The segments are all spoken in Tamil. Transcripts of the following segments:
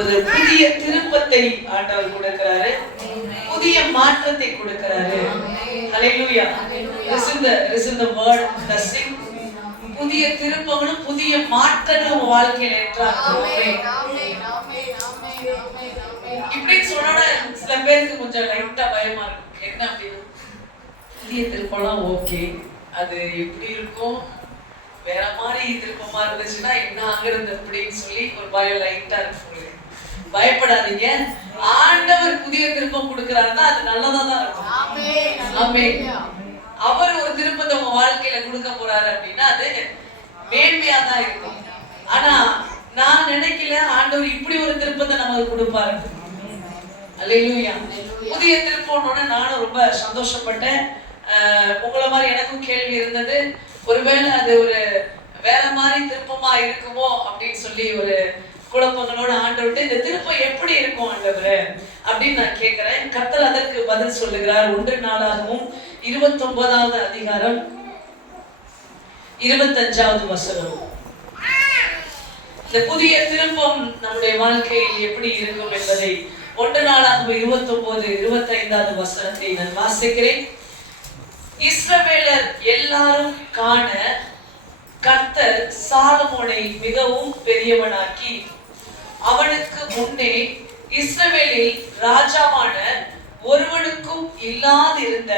ஒரு புதிய திருப்பத்தை ஆண்டவர் கொடுக்கிறாரு, புதிய மாற்றத்தை கொடுக்கிறாரு. ஹல்லேலூயா. Listen the word blessing. புதிய திருப்பங்களும் புதிய மாற்றங்களும் வாழ்க்கையில ஏற்றாங்க. இப்படி சொன்னோட சில பேருக்கு கொஞ்சம் லைட்டா பயமா இருக்கும். என்ன அப்படின்னு புதிய திருப்பம்லாம் ஓகே, அது எப்படி இருக்கும், வேற மாதிரி திருப்பமா இருந்துச்சுன்னா என்ன ஆகுறது அப்படின்னு சொல்லி ஒரு பயம் லைட்டா இருக்கு. பயப்படாதீங்க, ஆண்டவர் புதிய திருப்பம் கொடுக்கிறாருன்னா அது நல்லதா தான் இருக்கும். ஆமென். அவர் ஒரு திருப்பத்தை உங்க வாழ்க்கையில கொடுக்க போறாரு அப்படின்னா அது மேன்மையா தான் இருக்கும். ஆனா நான் நினைக்கல ஆண்டவர் இப்படி ஒரு திருப்பத்தை நமக்கு கொடுப்பாரு. அல்லேலூயா. புதிய திருப்பம்னோட நானும் ரொம்ப சந்தோஷப்பட்டேன். உங்களை மாதிரி எனக்கும் கேள்வி இருந்தது, ஒருவேளை அது ஒரு வேற மாதிரி திருப்பமா இருக்குமோ அப்படின்னு சொல்லி ஒரு குழப்பங்களோட ஆண்டவர்கிட்ட இந்த திருப்பம் எப்படி இருக்கும் ஆண்டவரே அப்படின்னு நான் கேட்கிறேன். கர்த்தர் அதற்கு பதில் சொல்லுகிறார். 1 நாளாகவும் 29வது அதிகாரம் 25வது வசனம். இந்த புதிய திருப்பம் நம்முடைய வாழ்க்கையில் எப்படி இருக்கும் என்பதை 1 நாளாகவும் 29 25வது வசனத்தை நான் வாசிக்கிறேன். இஸ்ரவேலர் எல்லாரும் காண கர்த்தர் சாலமோனை மிகவும் பெரியவனாக்கி அவனுக்கு முன்னே இஸ்ரவேலில் ராஜாவான ஒருவனுக்கும் இல்லாதிருந்த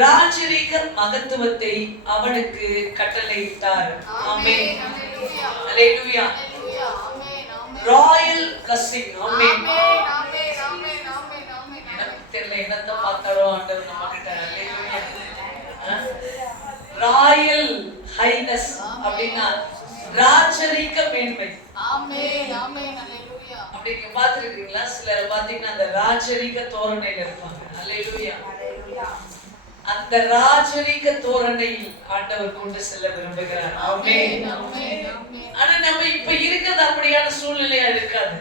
ராஜரீக மகத்துவத்தை அவனுக்கு கட்டளையிட்டார். ஆமென். அல்லேலூயா. Royal blessing. ஆமென். தெரியல என்னத்த பார்த்தாரோ ஆண்டவர் நம்ம கிட்ட. அல்லேலூயா. ராயல் ஹைனஸ் அப்படின்னா ராஜரீக மேன்மை. ஆமென் ஆமென் அல்லேலூயா. அப்படி நீங்க பாத்துக்கிட்டீங்களா? சிலர் பாத்தீங்கன்னா அந்த ராஜரீக தோரணையில இருப்பாங்க. அல்லேலூயா. அந்த ராஜரீக தோரணையில் ஆண்டவர் கொண்டு செல்ல விரும்புகிறார். ஆமென் ஆமென். ஆனா நம்ம இப்ப இருக்கிறது அப்படியான சூழ்நிலையா இருக்காது.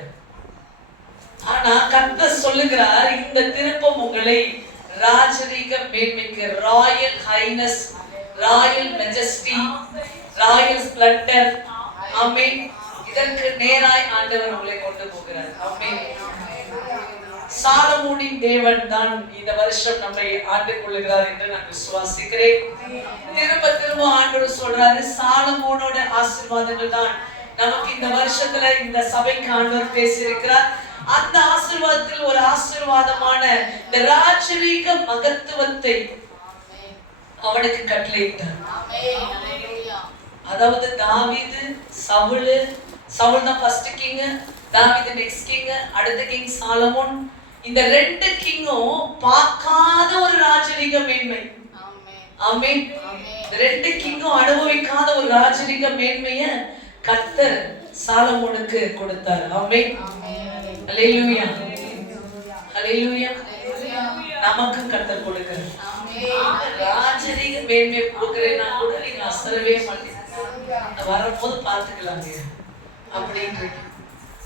ஆனா கர்த்தர் சொல்லுகிறார், இந்த திருப்பம் உங்களை ராஜரீக மேன்மைக்கு, royal highness, royal majesty, royal splendour, ஆமென், இதற்கு நேராய் ஆண்டவர் உங்களை கொண்டு போகிறார். ஆமென். சாலமோனின் தேவன் தான் இந்த வருஷம் நம்மை ஆண்டு கொள்ளுகிறார் என்று நான் விசுவாசிக்கிறேன். திரும்ப ஆண்டவர் சொல்றாரு, சாலமோனோட ஆசீர்வாதங்கள் தான் நமக்கு இந்த வருஷத்துல இந்த சபைக்கு ஆண்டவர் பேசியிருக்கிறார். அந்த ஆசீர்வாதத்தில் ஒரு ஆசீர்வாதமான இந்த ராஜரீக மகத்துவத்தை அவனுக்கு கட்டளையிட்டார். அதாவது தாவீது, சவுல் தான் ஃபர்ஸ்ட் கிங், தாவீது நெக்ஸ்ட் கிங், அடுத்த கிங் சாலமோன். இந்த 2 கிங்கும் பார்க்காத ஒரு ராஜரீக மேன்மை. ஆமென். இந்த 2 கிங்கும் அனுபவிக்காத ஒரு ராஜரீக மேன்மையை கர்த்தர் சாலமோனுக்கு கொடுத்தார். ஆமென். அல்லேலூயா. அல்லேலூயா. நமக்கு கர்த்தர் கொடுக்கிறார். ராஜரீக மேன்மை கொடுக்கிறேன்னா கூட நீங்க அசரவே மாட்டீங்க. வரும்போது பார்த்துக்கலாங்க அப்படின்னு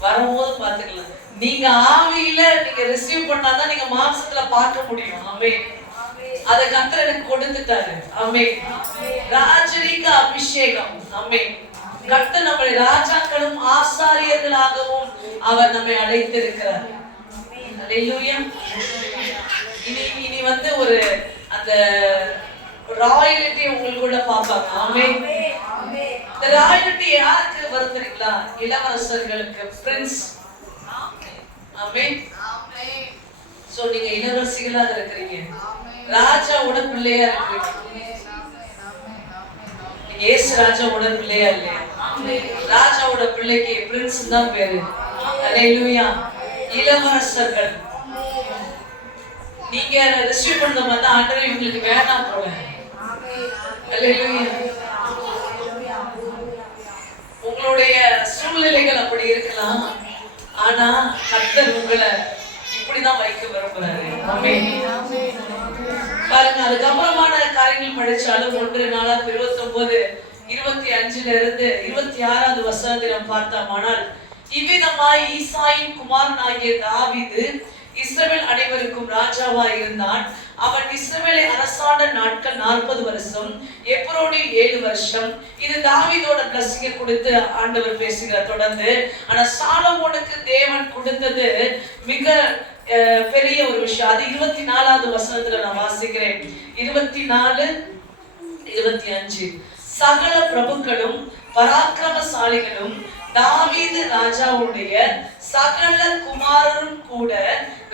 வரும்போது பார்த்துக்கலாம். நீங்க ஆவியில நீங்க ரிசீவ் பண்ணாதான் நீங்க மாம்சத்துல பார்க்க முடியும். ஆமென். அதை கர்த்தர் எனக்கு கொடுத்துட்டாரு. ஆமென். ராஜரீக அபிஷேகம். ஆமென். கர்த்தர் நம்மை ராஜாக்களும் ஆசாரியர்களாகவும் அவர் நம்மை அழைத்திருக்கிறார். அல்லேலூயா. இனி வந்து ஒரு அந்த ராயல்டி உங்களுக்குள்ள பாப்பாங்க. ஆமென். இந்த ராயல்டி யாருக்கு வரும் தெரியுங்களா? இளவரசர்களுக்கு, பிரின்ஸ். ஆமென். சோ நீங்க இளவரசிகளாக இருக்கிறீங்க, ராஜாவோட பிள்ளையா இருக்கிறீங்க. நீங்க இயேசு ராஜாவோட பிள்ளையா இல்லையா? ராஜாவோட பிள்ளைக்கு பிரின்ஸ் தான் பேரு. அல்லேலூயா. இளவரசர்கள். நீங்க ரிசீவ் பண்ண மாதிரி ஆண்டவர் உங்களுக்கு வேணாம் போல. அல்லேலூயா. உங்களுடைய சூழ்நிலைகள் அப்படி இருக்கலாம், ஆனா கர்த்தர் உங்களை இப்படிதான் வைக்க விரும்புறாரு. ஆமென். பாருங்க, அதுக்கப்புறமான காரியங்கள் படிச்சாலும் 1 நாளாக 29 25ல இருந்து 26வது வசனத்தை நாம் பார்த்தோமானால், இவ்விதமாய் ஈசாயின் குமாரனாகிய தாவீது இஸ்ரவேல் அனைவருக்கும் ராஜாவாய் இருந்தான். அவன் இஸ்ரவேலை அரசாண்ட நாட்கள் 40 வருஷம், எப்ரோனில் 7 வருஷம். இது தாவீதோட பிளஸிங்க கொடுத்து ஆண்டவர் பேசுகிறார் தொடர்ந்து. ஆனா சாலமோனுக்கு தேவன் கொடுத்தது மிக பெரிய ஒரு விஷயம். அது 24வது வசனத்துல நான் வாசிக்கிறேன். 24:25. சகல பிரபுக்களும் பராக்கிரமசாலிகளும் தாவீது ராஜாவுடைய சகல குமாரரும் கூட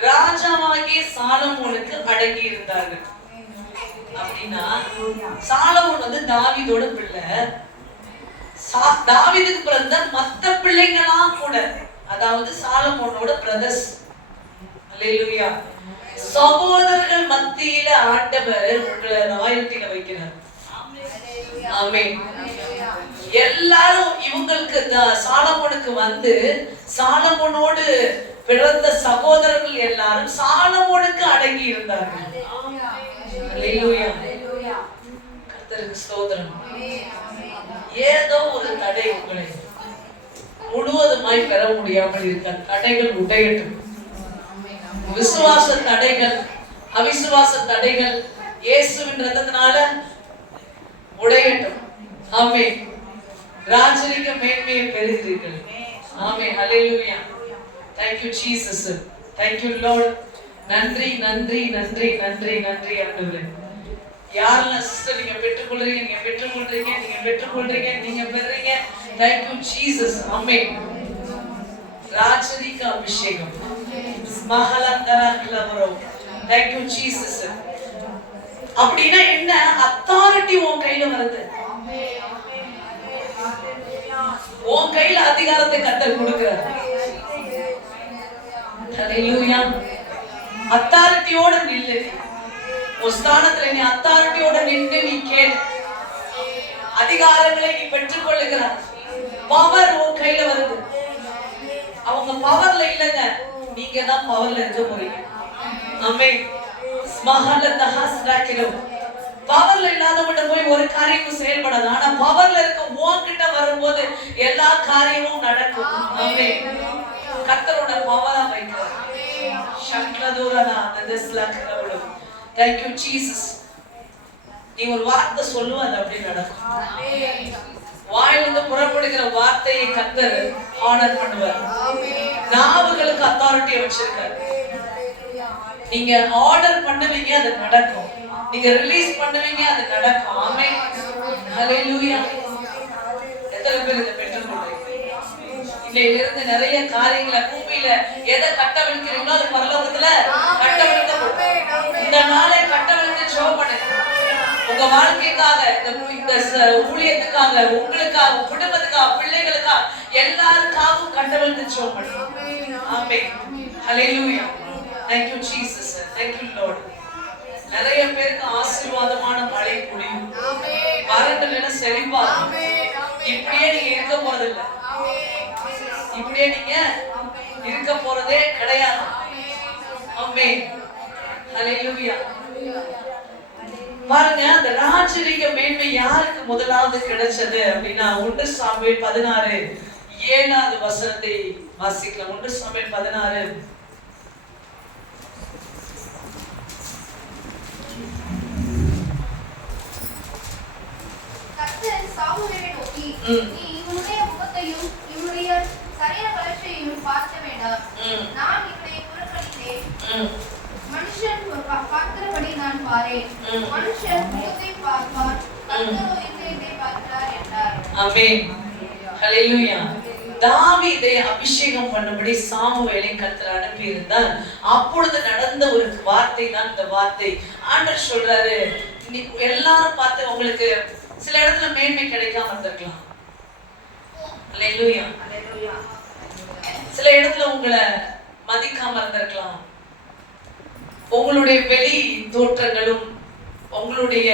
ராஜாவாகிய சாலமோனுக்கு அடங்கி இருந்தார்கள். அப்படின்னா சாலமோன் வந்து தாவீதோட பிள்ளை. தாவீதுக்கு பிறந்த மத்த பிள்ளைங்களாம் கூட, அதாவது சாலமோனோட பிரதர்ஸ். அல்லேலூயா. சகோதரர்கள் மத்தியில ஆண்டவர் உங்களை ராயல்ட்டில வைக்கிறார். ஆமென். எல்லாரும் இவங்களுக்கு சாலமோனுக்கு வந்து சாலமோனோடு பிறந்த சகோதரர்கள் எல்லாரும் சாலமோனுக்கு அடங்கி இருந்தார்கள். அல்லேலூயா. கர்த்தருக்கு ஸ்தோத்திரம். ஏதோ ஒரு தடை உங்களை முழுவதுமாய் பெற முடியாமல் இருக்க தடைகள் உடையட்டும். விசுவாச தடைகள், அவிசுவாச தடைகள் இயேசுவின் இரத்தத்தினால உடையட்டும். ஆமென். ராஜரிக மேன்மையை பெறுகிறீர்கள். ஆமென். ஹல்லேலூயா. Thank you Jesus. Thank you Lord. நன்றி நன்றி நன்றி நன்றி நன்றி ஆண்டவரே. யாரெல்லாம் சிஸ்டர் நீங்க பெற்றுக்கொள்றீங்க, நீங்க பெற்றுக்கொள்றீங்க, நீங்க பெற்றுக்கொள்றீங்க, நீங்க பெறுறீங்க. Thank you Jesus. ஆமென். ராஜரிக அபிஷேகம். மஹலந்தரஹலவரோ. Thank you Jesus. அப்படினா என்ன? அத்தாரிட்டி உன் கையில வருது. உன் கையில அதிகாரத்தை கர்த்தர் கொடுக்கிறார். ஹல்லேலூயா. அத்தாரிட்டியோட நில்லு. உன் ஸ்தானத்துல நீ அத்தாரிட்டியோட நின்று நீ கேளு. அதிகாரங்களை நீ பெற்றுக்கொள்ளுகிறாய். பவர் உன் கையில வருது. அவங்க பவர்ல இல்லங்க, நீங்க தான் பவர்ல இருக்க போறீங்க. ஆமென். ஸ்மஹலதஹஸ்ராகிலோ. பவர்ல இல்லாதவங்க போய் ஒரு காரியமும் செயல்படாது. ஆனா பவர்ல இருக்க உன்கிட்ட வரும்போது எல்லா காரியமும் நடக்கும். ஆமென். கர்த்தரோட பவரா வைக்கிறார். ஷக்லதோரனா நதஸ்லக்ரவளோ. Thank you Jesus. நீ ஒரு வார்த்தை சொல்லுவ, அது அப்படியே நடக்கும். வாயிலிருந்து புறப்படுகிற வார்த்தையை கர்த்தர் ஆனர் பண்ணுவார். நாவுகளுக்கு அத்தாரிட்டியை வச்சிருக்கார். நீங்க ஆர்டர் பண்ணுவீங்க, அது நடக்கும். நீங்க ரிலீஸ் பண்ணுவீங்க, அது நடக்கும். ஆமென். ஹல்லேலூயா. எத்தனை பேர் இதை பெற்றுக்கொள்றீங்க? இருந்து நிறைய காரியங்களை பூமியில எதை கட்டவிழ்க்கிறீங்களோ அது பரலோகத்துல கட்டவிழ்க்கப்படும். இந்த நாளை கட்டவிழ்த்து ஜெபம் பண்ணுங்க. உங்க வாழ்க்கைக்காக, இந்த ஊழியத்துக்காக, உங்களுக்காக, குடும்பத்துக்காக, பிள்ளைகளுக்காக, எல்லாருக்காகவும் கட்டவிழ்த்து ஜெபம் பண்ணுங்க. ஆமென். ஹல்லேலூயா. Thank you Jesus. Thank you Lord. நிறைய பேருக்கு ஆசீர்வாதமான மழை பொழியும். வறண்ட நிலம் செழிப்பாகும். இப்படியே நீங்க இருக்க போறதில்ல. இப்படியே நீங்க இருக்க போறதே கிடையாது. ஆமென். ஹல்லேலூயா. பாருங்க, அந்த ராஜரிக மேன்மை யாருக்கு முதலாவது கிடைச்சது அப்படின்னா 1 சாமுவேல் 16:7 வசனத்தை வாசிக்கலாம். 1 சாமுவேல் 16. சாமுவேலை நோக்கி, நீ இவனுடைய முகத்தையும் இவனுடைய சரீர வளர்ச்சியையும் பார்க்க வேண்டாம். நான் இவனை புறக்கணித்தேன். மனுஷன் பார்க்கிறபடி நான் பாரேன். மனுஷன் முகத்தை பார்ப்பார், கர்த்தரோ இதயத்தை பார்க்கிறார் என்றார். ஆமென். ஹல்லேலூயா. தாவீதை அபிஷேகம் பண்ணும்படி சாமுவேலை கர்த்தர் அனுப்பி இருந்தார். அப்பொழுது நடந்த ஒரு வார்த்தை தான் இந்த வார்த்தை. ஆண்டவர் சொல்றாரு, எல்லாரும் பார்த்து உங்களுக்கு சில இடத்துல மேன்மை கிடைக்காம இருந்திருக்கலாம். அல்லேலூயா. சில இடத்துல உங்களை மதிக்காம இருந்திருக்கலாம். உங்களுடைய வெளி தோற்றங்களும் உங்களுடைய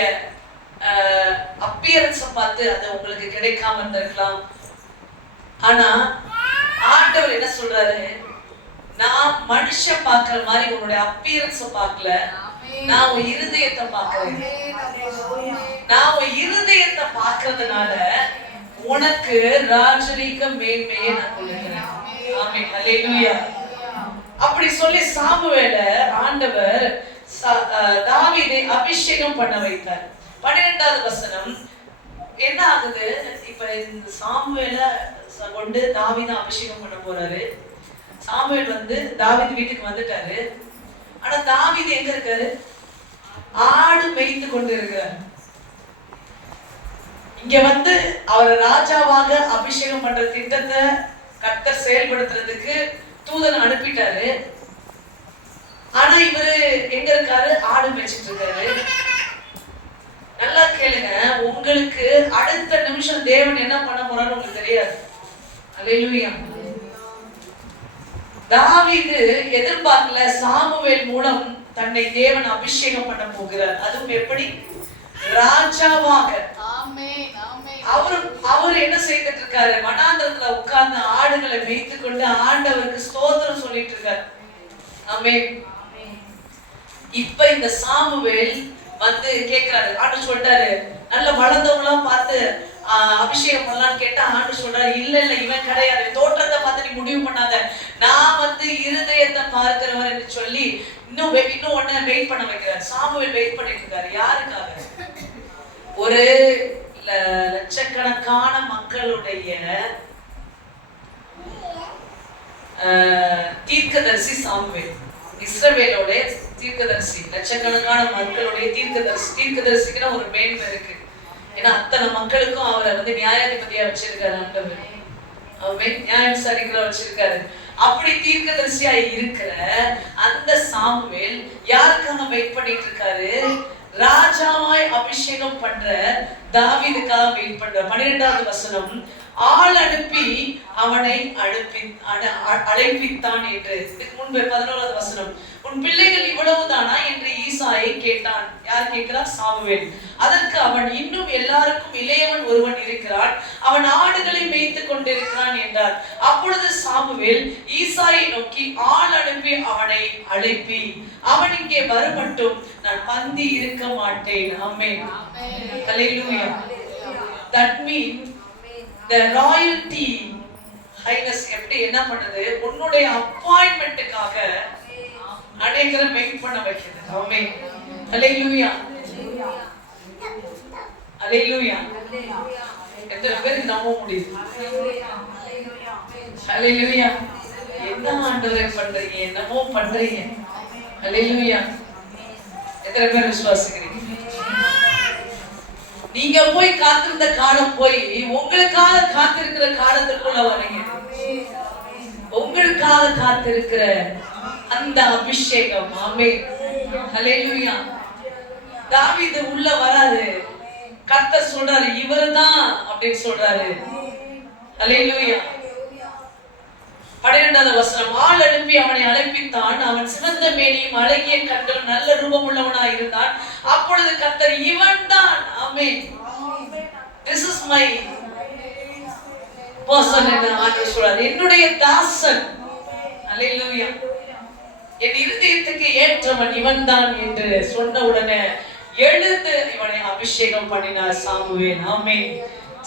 அப்பியரன்ஸை பார்த்து அது உங்களுக்கு கிடைக்காம இருந்திருக்கலாம். ஆனா ஆண்டவர் என்ன சொல்றாரு, நான் மனுஷன் பார்க்கிற மாதிரி உன்னுடைய அப்பியரன்ஸை பார்க்கல, நான் உன் இருதயத்தை பார்க்கிறேன். நான் உன் இருதயத்தை பார்க்கறதுனால உனக்கு ராஜரிக மேன்மையை நான் கொடுக்கிறேன். ஆமென். ஹல்லேலூயா. அப்படி சொல்லி சாமுவேலை ஆண்டவர் தாவீதை அபிஷேகம் பண்ண வைத்தார். 12வது வசனம் என்ன ஆகுது? இப்ப இந்த சாமுவேலை கொண்டு தாவீதை அபிஷேகம் பண்ண போறாரு. சாமுவேல் வந்து தாவீது வீட்டுக்கு வந்துட்டாரு. ஆனா தாவீது எங்க இருக்காரு? ஆடு மேய்த்து கொண்டு இருக்கிறார். இங்க வந்து அவரை ராஜாவாக அபிஷேகம் பண்ற திட்டத்தை கர்த்தர் செயல்படுத்துறதுக்கு தூதன் அனுப்பிட்டாரு. ஆனா இவரு எங்க இருக்காரு? ஆடு மேய்ச்சிட்டு இருக்காரு. நல்லா கேளுங்க, உங்களுக்கு அடுத்த நிமிஷம் தேவன் என்ன பண்ண போறான்னு உங்களுக்கு தெரியாது. அல்லேலூயா. தாவீது எதிர்பார்க்கல சாமுவேல் மூலம் தன்னை தேவன் அபிஷேகம் பண்ண போகிறார். அதுவும் எப்படி? ராஜாவாக. அவரு என்ன செய்துட்டு இருக்காரு? வனாந்தரத்துல உட்கார்ந்து ஆடுகளை மேய்த்து கொண்டு ஆண்டவருக்கு ஸ்தோத்திரம் சொல்லிட்டு இருக்காரு. ஆமென். இப்ப இந்த சாமுவேல் வந்து கேக்குறாரு. ஆண்டு சொல்லிட்டாரு, நல்ல வளர்ந்தவங்களா பார்த்து அபிஷேகம் பண்ணலான்னு கேட்டா ஆண்டு சொல்றாரு, இல்ல இல்ல இவன் கிடையாது, தோற்றத்தை பார்த்து நீ முடிவு பண்ணாத, நான் வந்து இருதயத்தை பார்க்கிறவர் என்று சொல்லி இன்னும் ஒண்ணு வெயிட் பண்ண வைக்கிறார். சாமுவேல் வெயிட் பண்ணிட்டு இருக்காரு. யாருக்காக? ஒரு லட்சக்கணக்கான மக்களுடைய தீர்க்கதரிசி சாமுவேல். இஸ்ரவேலோட தீர்க்கதரிசி, லட்சக்கணக்கான மக்களுடைய தீர்க்கதரிசி. தீர்க்கதரிசிக்குன்னு ஒரு மேன்மை இருக்கு. ஏன்னா அத்தனை மக்களுக்கும் அவரை வந்து நியாயாதிபதியா வச்சிருக்காரு ஆண்டவர். அவர் நியாயம் விசாரிக்கிற வச்சிருக்காரு. அப்படி தீர்க்கதரிசியா இருக்கிற அந்த சாமுவேல் யாருக்காக வெயிட் பண்ணிட்டு இருக்காரு? ராஜாவாய் அபிஷேகம் பண்ற தாவீதுக்காக வெயிட் பண்ற. 12வது வசனம், ஆள் அனுப்பி அவனை அழைப்பித்தான் என்று. இதுக்கு முன்பு 11வது வசனம், உன் பிள்ளைகள் இவ்வளவுதானா என்று ஈசாயை கேட்டான். யார் கேட்கிறா? சாமுவேல். அதற்கு அவன், இன்னும் எல்லாருக்கும் இளையவன் ஒருவன் இருக்கிறான், அவன் ஆடுகளை மேய்த்து கொண்டிருக்கிறான் என்றார். அப்பொழுது சாமுவேல் ஈசாயை நோக்கி, ஆள் அனுப்பி அவனை அழைப்பி, அவன் இங்கே வரமட்டும் நான் பந்தி இருக்க மாட்டேன். ஆமென். ஹல்லேலூயா. That means the royalty highness எப்படி என்ன பண்ணுது? உன்னுடைய அப்பாயின்மென்ட்காக அநேகரை வெயிட் பண்ண வைக்கிறது. ஆமென். ஹல்லேலூயா. ஹல்லேலூயா. எத்தனை பேருக்கு நம்ப முடியுது? ஹல்லேலூயா. என்ன ஆண்டவரே பண்றீங்க, என்னமோ பண்றீங்க. ஹல்லேலூயா. எத்தனை பேர் விசுவாசிக்கிறீங்க? நீங்க போய் காத்திருந்த காலம் போய் உங்களுக்காக காத்திருக்கிற காலத்திற்குள்ள வரீங்க. உங்களுக்காக காத்திருக்கிற அந்த அபிஷேகம். ஆமென். ஹல்லேலூயா. தாவீது உள்ள வராரு. கர்த்தர் சொல்றாரு, இவர்தான் அப்படின்னு சொல்றாரு. ஹல்லேலூயா. 12வது வசனம், ஆள் அனுப்பி அவனை அழைப்பித்தான். அவன் சிவந்த மேனியும் அழகிய கண்களும் நல்ல ரூபம் உள்ளவனாய் இருந்தான். அப்பொழுது கர்த்தர், இவன் தான். ஆமென். This is my person என்று ஆண்டவர் சொல்றார். என்னுடைய தாசன். ஹல்லேலூயா. என் இருதயத்துக்கு ஏற்றவன் இவன் தான் என்று சொன்ன உடனே எழுந்து இவனை அபிஷேகம் பண்ணினார் சாமுவேல். ஆமென்.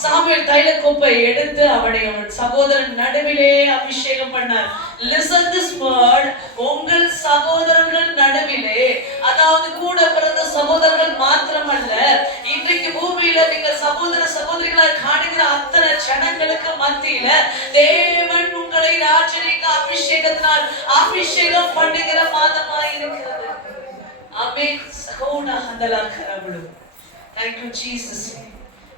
சாமுவேல் தைலக்கோப்பை எடுத்து அவனை அவன் சகோதரன் நடுவிலே அபிஷேகம் பண்ணார். Listen this word, உங்கள் சகோதரர்கள் நடுவிலே, அதாவது கூட பிறந்த சகோதரர்கள் மாத்திரமல்ல, இன்றைக்கு பூமியில நீங்கள் சகோதர சகோதரிகளாய் காணுகிற அத்தனை ஜனங்களுக்கு மத்தியில தேவன் உங்களை ராஜரீக அபிஷேகத்தினால் அபிஷேகம் பண்ணுகிற மாதமாய் இருக்கிறது. ஆமென். சகோதர ஹந்தலா கரபடு. Thank you Jesus.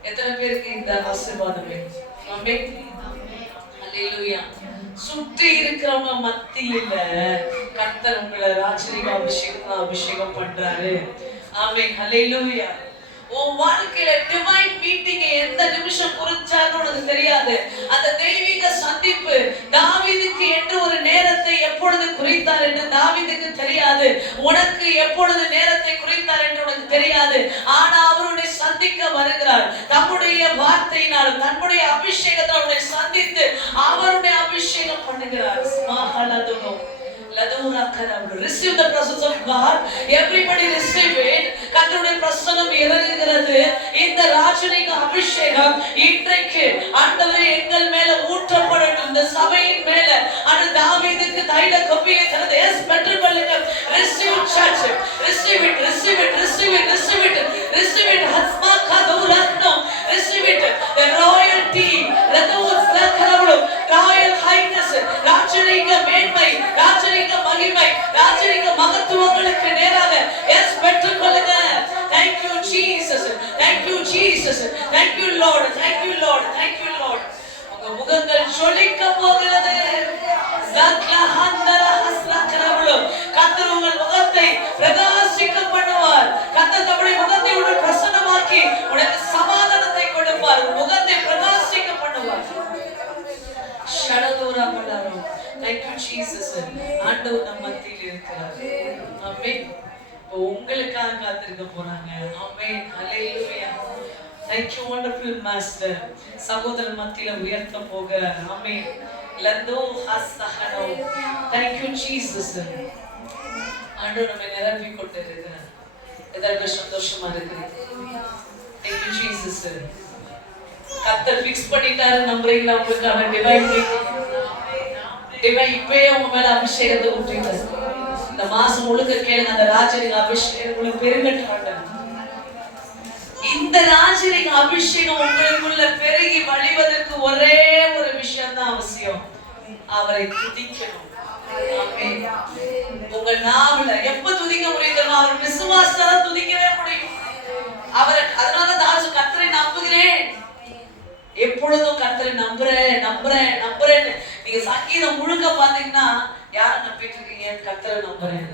எத்தனை பேருக்கு இந்த ஆசீர்வாதம் வேணும்? ஆமென். ஹல்லேலூயா. சுற்றி இருக்கிறவங்க மத்தியில கர்த்தர் உங்களை ராஜரீக அபிஷேகம் பண்றாரு. ஆமென். ஹல்லேலூயா. உன் வாழ்க்கையில டிவைன் மீட்டிங் எந்த நிமிஷம் குறிச்சாலும் உனக்கு தெரியாது. அந்த தெய்வீக சந்திப்பு தாவீதுக்கு என்று ஒரு நேரத்தை எப்பொழுது குறித்தார் என்று தாவீதுக்கு தெரியாது. உனக்கு எப்பொழுது நேரத்தை குறித்தார் என்று உனக்கு தெரியாது. ஆனா அவருடைய சந்திக்க வருகிறார். தம்முடைய வார்த்தையினால் தம்முடைய அபிஷேகத்தால் அவரை சந்தித்து அவருடைய அபிஷேகம் பண்ணுகிறார். மஹலதுனோ receive the presence of God. Everybody receive it. கர்த்தருடைய பிரசன்னம் இறங்குகிறது. இந்த ராஜரீக அபிஷேகம் இன்றைக்கு ஆண்டவரே எங்கள் மேல ஊற்றப்படட்டும். இந்த சபையின் மேல அந்த தாவீதுக்கு தைல கொப்பியை தரது. எஸ் பெற்றுக்கொள்ளுங்கள். receive church. receive it, receive it, receive it, receive it, receive it. ஹஸ்மா கதுலக்னோ receive it. The royalty, royal highness, ராஜரீக மேன்மை Jesus. ஆண்டவர் நம் மத்தியில் இருக்கிறார். ஆமென். உங்களுக்காக காத்திருக்க போறாங்க. ஆமென். ஹalleluya. Thank you wonderful master. சகோதரன் மத்தியில உயர்த்த போகிறார். ஆமென். லந்தோ ஹஸ்ஸஹனோ. Thank you Jesus. ஆண்டவர் நம்மை நிரப்பி கொண்டிருக்கிறார். எதற்கு சந்தோஷமா இருக்குது. Thank you Jesus. கர்த்தர் ஃபிக்ஸ் பண்ணிட்டாரு. நம்புறீங்களா? உங்களுக்கான டிவைன் இப்பவே உங்க மேல அபிஷேகத்தை ஊற்றிட்டாரு. இந்த மாசம் முழுக்க கேளுங்க, அந்த ராஜரிக அபிஷேகம் உங்களுக்கு பெருகட்டும். இந்த ராஜரிக அபிஷேகம் உங்களுக்குள்ள பெருகி வழிவதற்கு ஒரே ஒரு விஷயம் தான் அவசியம். அவரை துதிக்கணும். உங்க நாவல எப்ப துதிக்க முடியும்? அவர் விசுவாசத்தால துதிக்கவே முடியும். அவரை அதனால தாசு கர்த்தரை நம்புகிறேன், எப்பொழுதும் கர்த்தரை நம்புறேன். நீங்க சங்கீதம் முழுக்க பாத்தீங்கன்னா யார நம்பிட்டு இருக்கீங்க? கர்த்தரை நம்புறேன்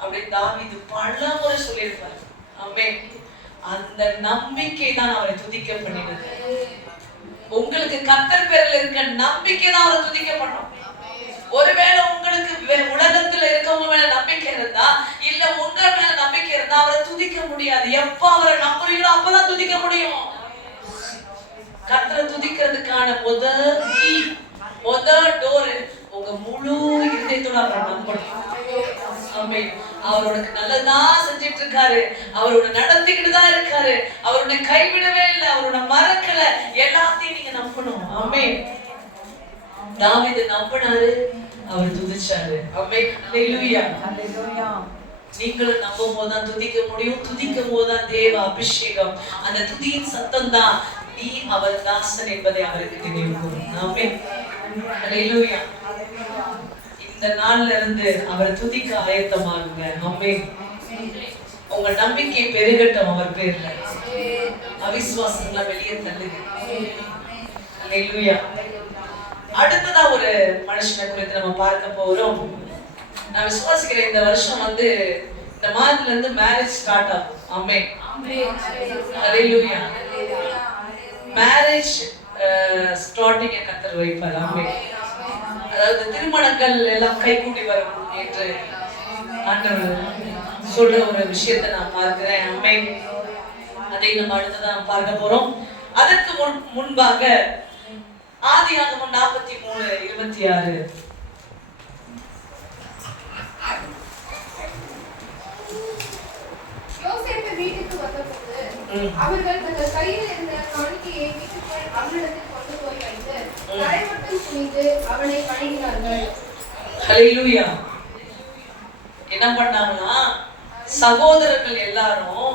அப்படின்னு தாவீது பல முறை சொல்லியிருப்பார். ஆமென். அந்த நம்பிக்கை தான் அவரை துதிக்க பண்ணினது. உங்களுக்கு கர்த்தர் பேர்ல இருக்க நம்பிக்கை தான் அவரை துதிக்க பண்ணும். ஒருவேளை உங்களுக்கு உலகத்துல இருக்கவங்க மேல நம்பிக்கை இருந்தா, இல்ல உங்க மேல நம்பிக்கை இருந்தா அவரை துதிக்க முடியாது. எப்ப அவரை நம்புறீங்களோ அப்பதான் துதிக்க முடியும். கர்த்தரை துதிக்கிறதுக்கான முதல் டோர் உங்க முழு இதயத்தோட அவரை நம்பணும். ஆமென். அவர் உனக்கு நல்லதான் செஞ்சிட்டு இருக்காரு. அவரோட நடத்திக்கிட்டு தான் இருக்காரு. அவரோட கைவிடவே இல்லை. அவரோட மறக்கல. எல்லாத்தையும் நீங்க நம்பணும். ஆமென். தாவீது நம்பினாரு, அவர் துதிச்சாரு. ஆமென். ஹalleluya. நீங்களும் நம்பும் போதுதான் துதிக்க முடியும். துதிக்கும் போதுதான் தேவ அபிஷேகம். அந்த துதியின் சத்தம் தான் நீ அவர் தாசன் என்பதை அவருக்கு நினைவு கூறும். ஆமென். ஹalleluya. இந்த நாள்ல இருந்து அவர் துதிக்க ஆயத்தமாகுங்க. ஆமென். உங்க நம்பிக்கை பெருகட்டும் அவர் பேர்ல. அவிசுவாசங்களை வெளியே தள்ளுங்க. ஹalleluya. அடுத்ததா ஒரு மனுஷனை குறித்து நம்ம பார்க்க போறோம். நான் விசுவாசிக்கிறேன் இந்த வருஷம் இந்த மாதத்துல இருந்து மேரேஜ் ஸ்டார்ட் ஆகும். ஆமென். ஹalleluya. மேரேஜ் ஸ்டார்டிங் கர்த்தர் வைப்பார். ஆமென். அதாவது திருமணங்கள் எல்லாம் கைகூடி வரும் என்று ஆண்டவர் சொல்ற ஒரு விஷயத்தை நான் பார்க்கிறேன். ஆமென். அதை நம்ம அடுத்ததான் பார்க்க போறோம். அதற்கு முன்பாக ஆதியாகமம் 43:26 யோசேப்பு வீட்டுக்கு வந்தபோது அவர்கள் தங்கள் கையில் இருந்த காணிக்கையை வீட்டுக்குள் அவனிடத்தில் கொண்டு போய் வைத்து தரை மட்டும் குனிந்து அவனை வணங்கினார்கள். ஹalleluya. என்ன பண்ணாங்கன்னா சகோதரர்கள் எல்லாரும்